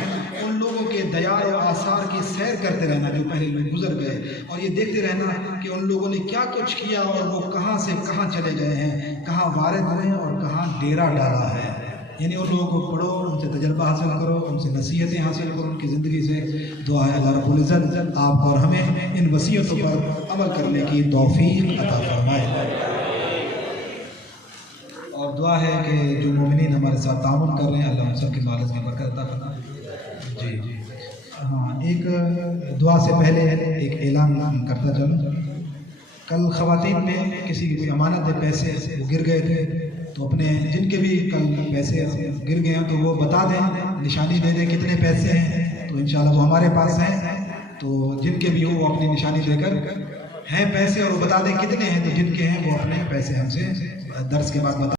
ان لوگوں کے دیار و آثار کی سیر کرتے رہنا جو پہلے لوگ گزر گئے، اور یہ دیکھتے رہنا کہ ان لوگوں نے کیا کچھ کیا اور وہ کہاں سے کہاں چلے گئے ہیں، کہاں وارد ہوئے ہیں اور کہاں ڈیرا ڈالا ہے۔ یعنی ان لوگوں کو پڑھو، ان سے تجربہ حاصل کرو، ان سے نصیحتیں حاصل کرو، ان کی زندگی سے۔ دعا ہے اللہ رب العزت آپ کو اور ہمیں ان وصیتوں پر عمل کرنے کی توفیق عطا فرمائے، اور دعا ہے کہ جو مومنین ہمارے ساتھ تعاون کر رہے ہیں اللہ ان سب کی مالت کی برکت عطا فرمائے۔ جی ہاں، ایک دعا سے پہلے ایک اعلان کرتا چلوں۔ کل خواتین میں کسی کی کوئی امانت دے پیسے وہ گر گئے تھے، تو اپنے جن کے بھی کل پیسے گر گئے ہیں تو وہ بتا دیں، نشانی دے دیں کتنے پیسے ہیں، تو انشاءاللہ وہ ہمارے پاس ہیں، تو جن کے بھی ہو وہ اپنی نشانی دے کر ہیں پیسے اور وہ بتا دیں کتنے ہیں، تو جن کے ہیں وہ اپنے پیسے ہم سے درس کے بعد بتا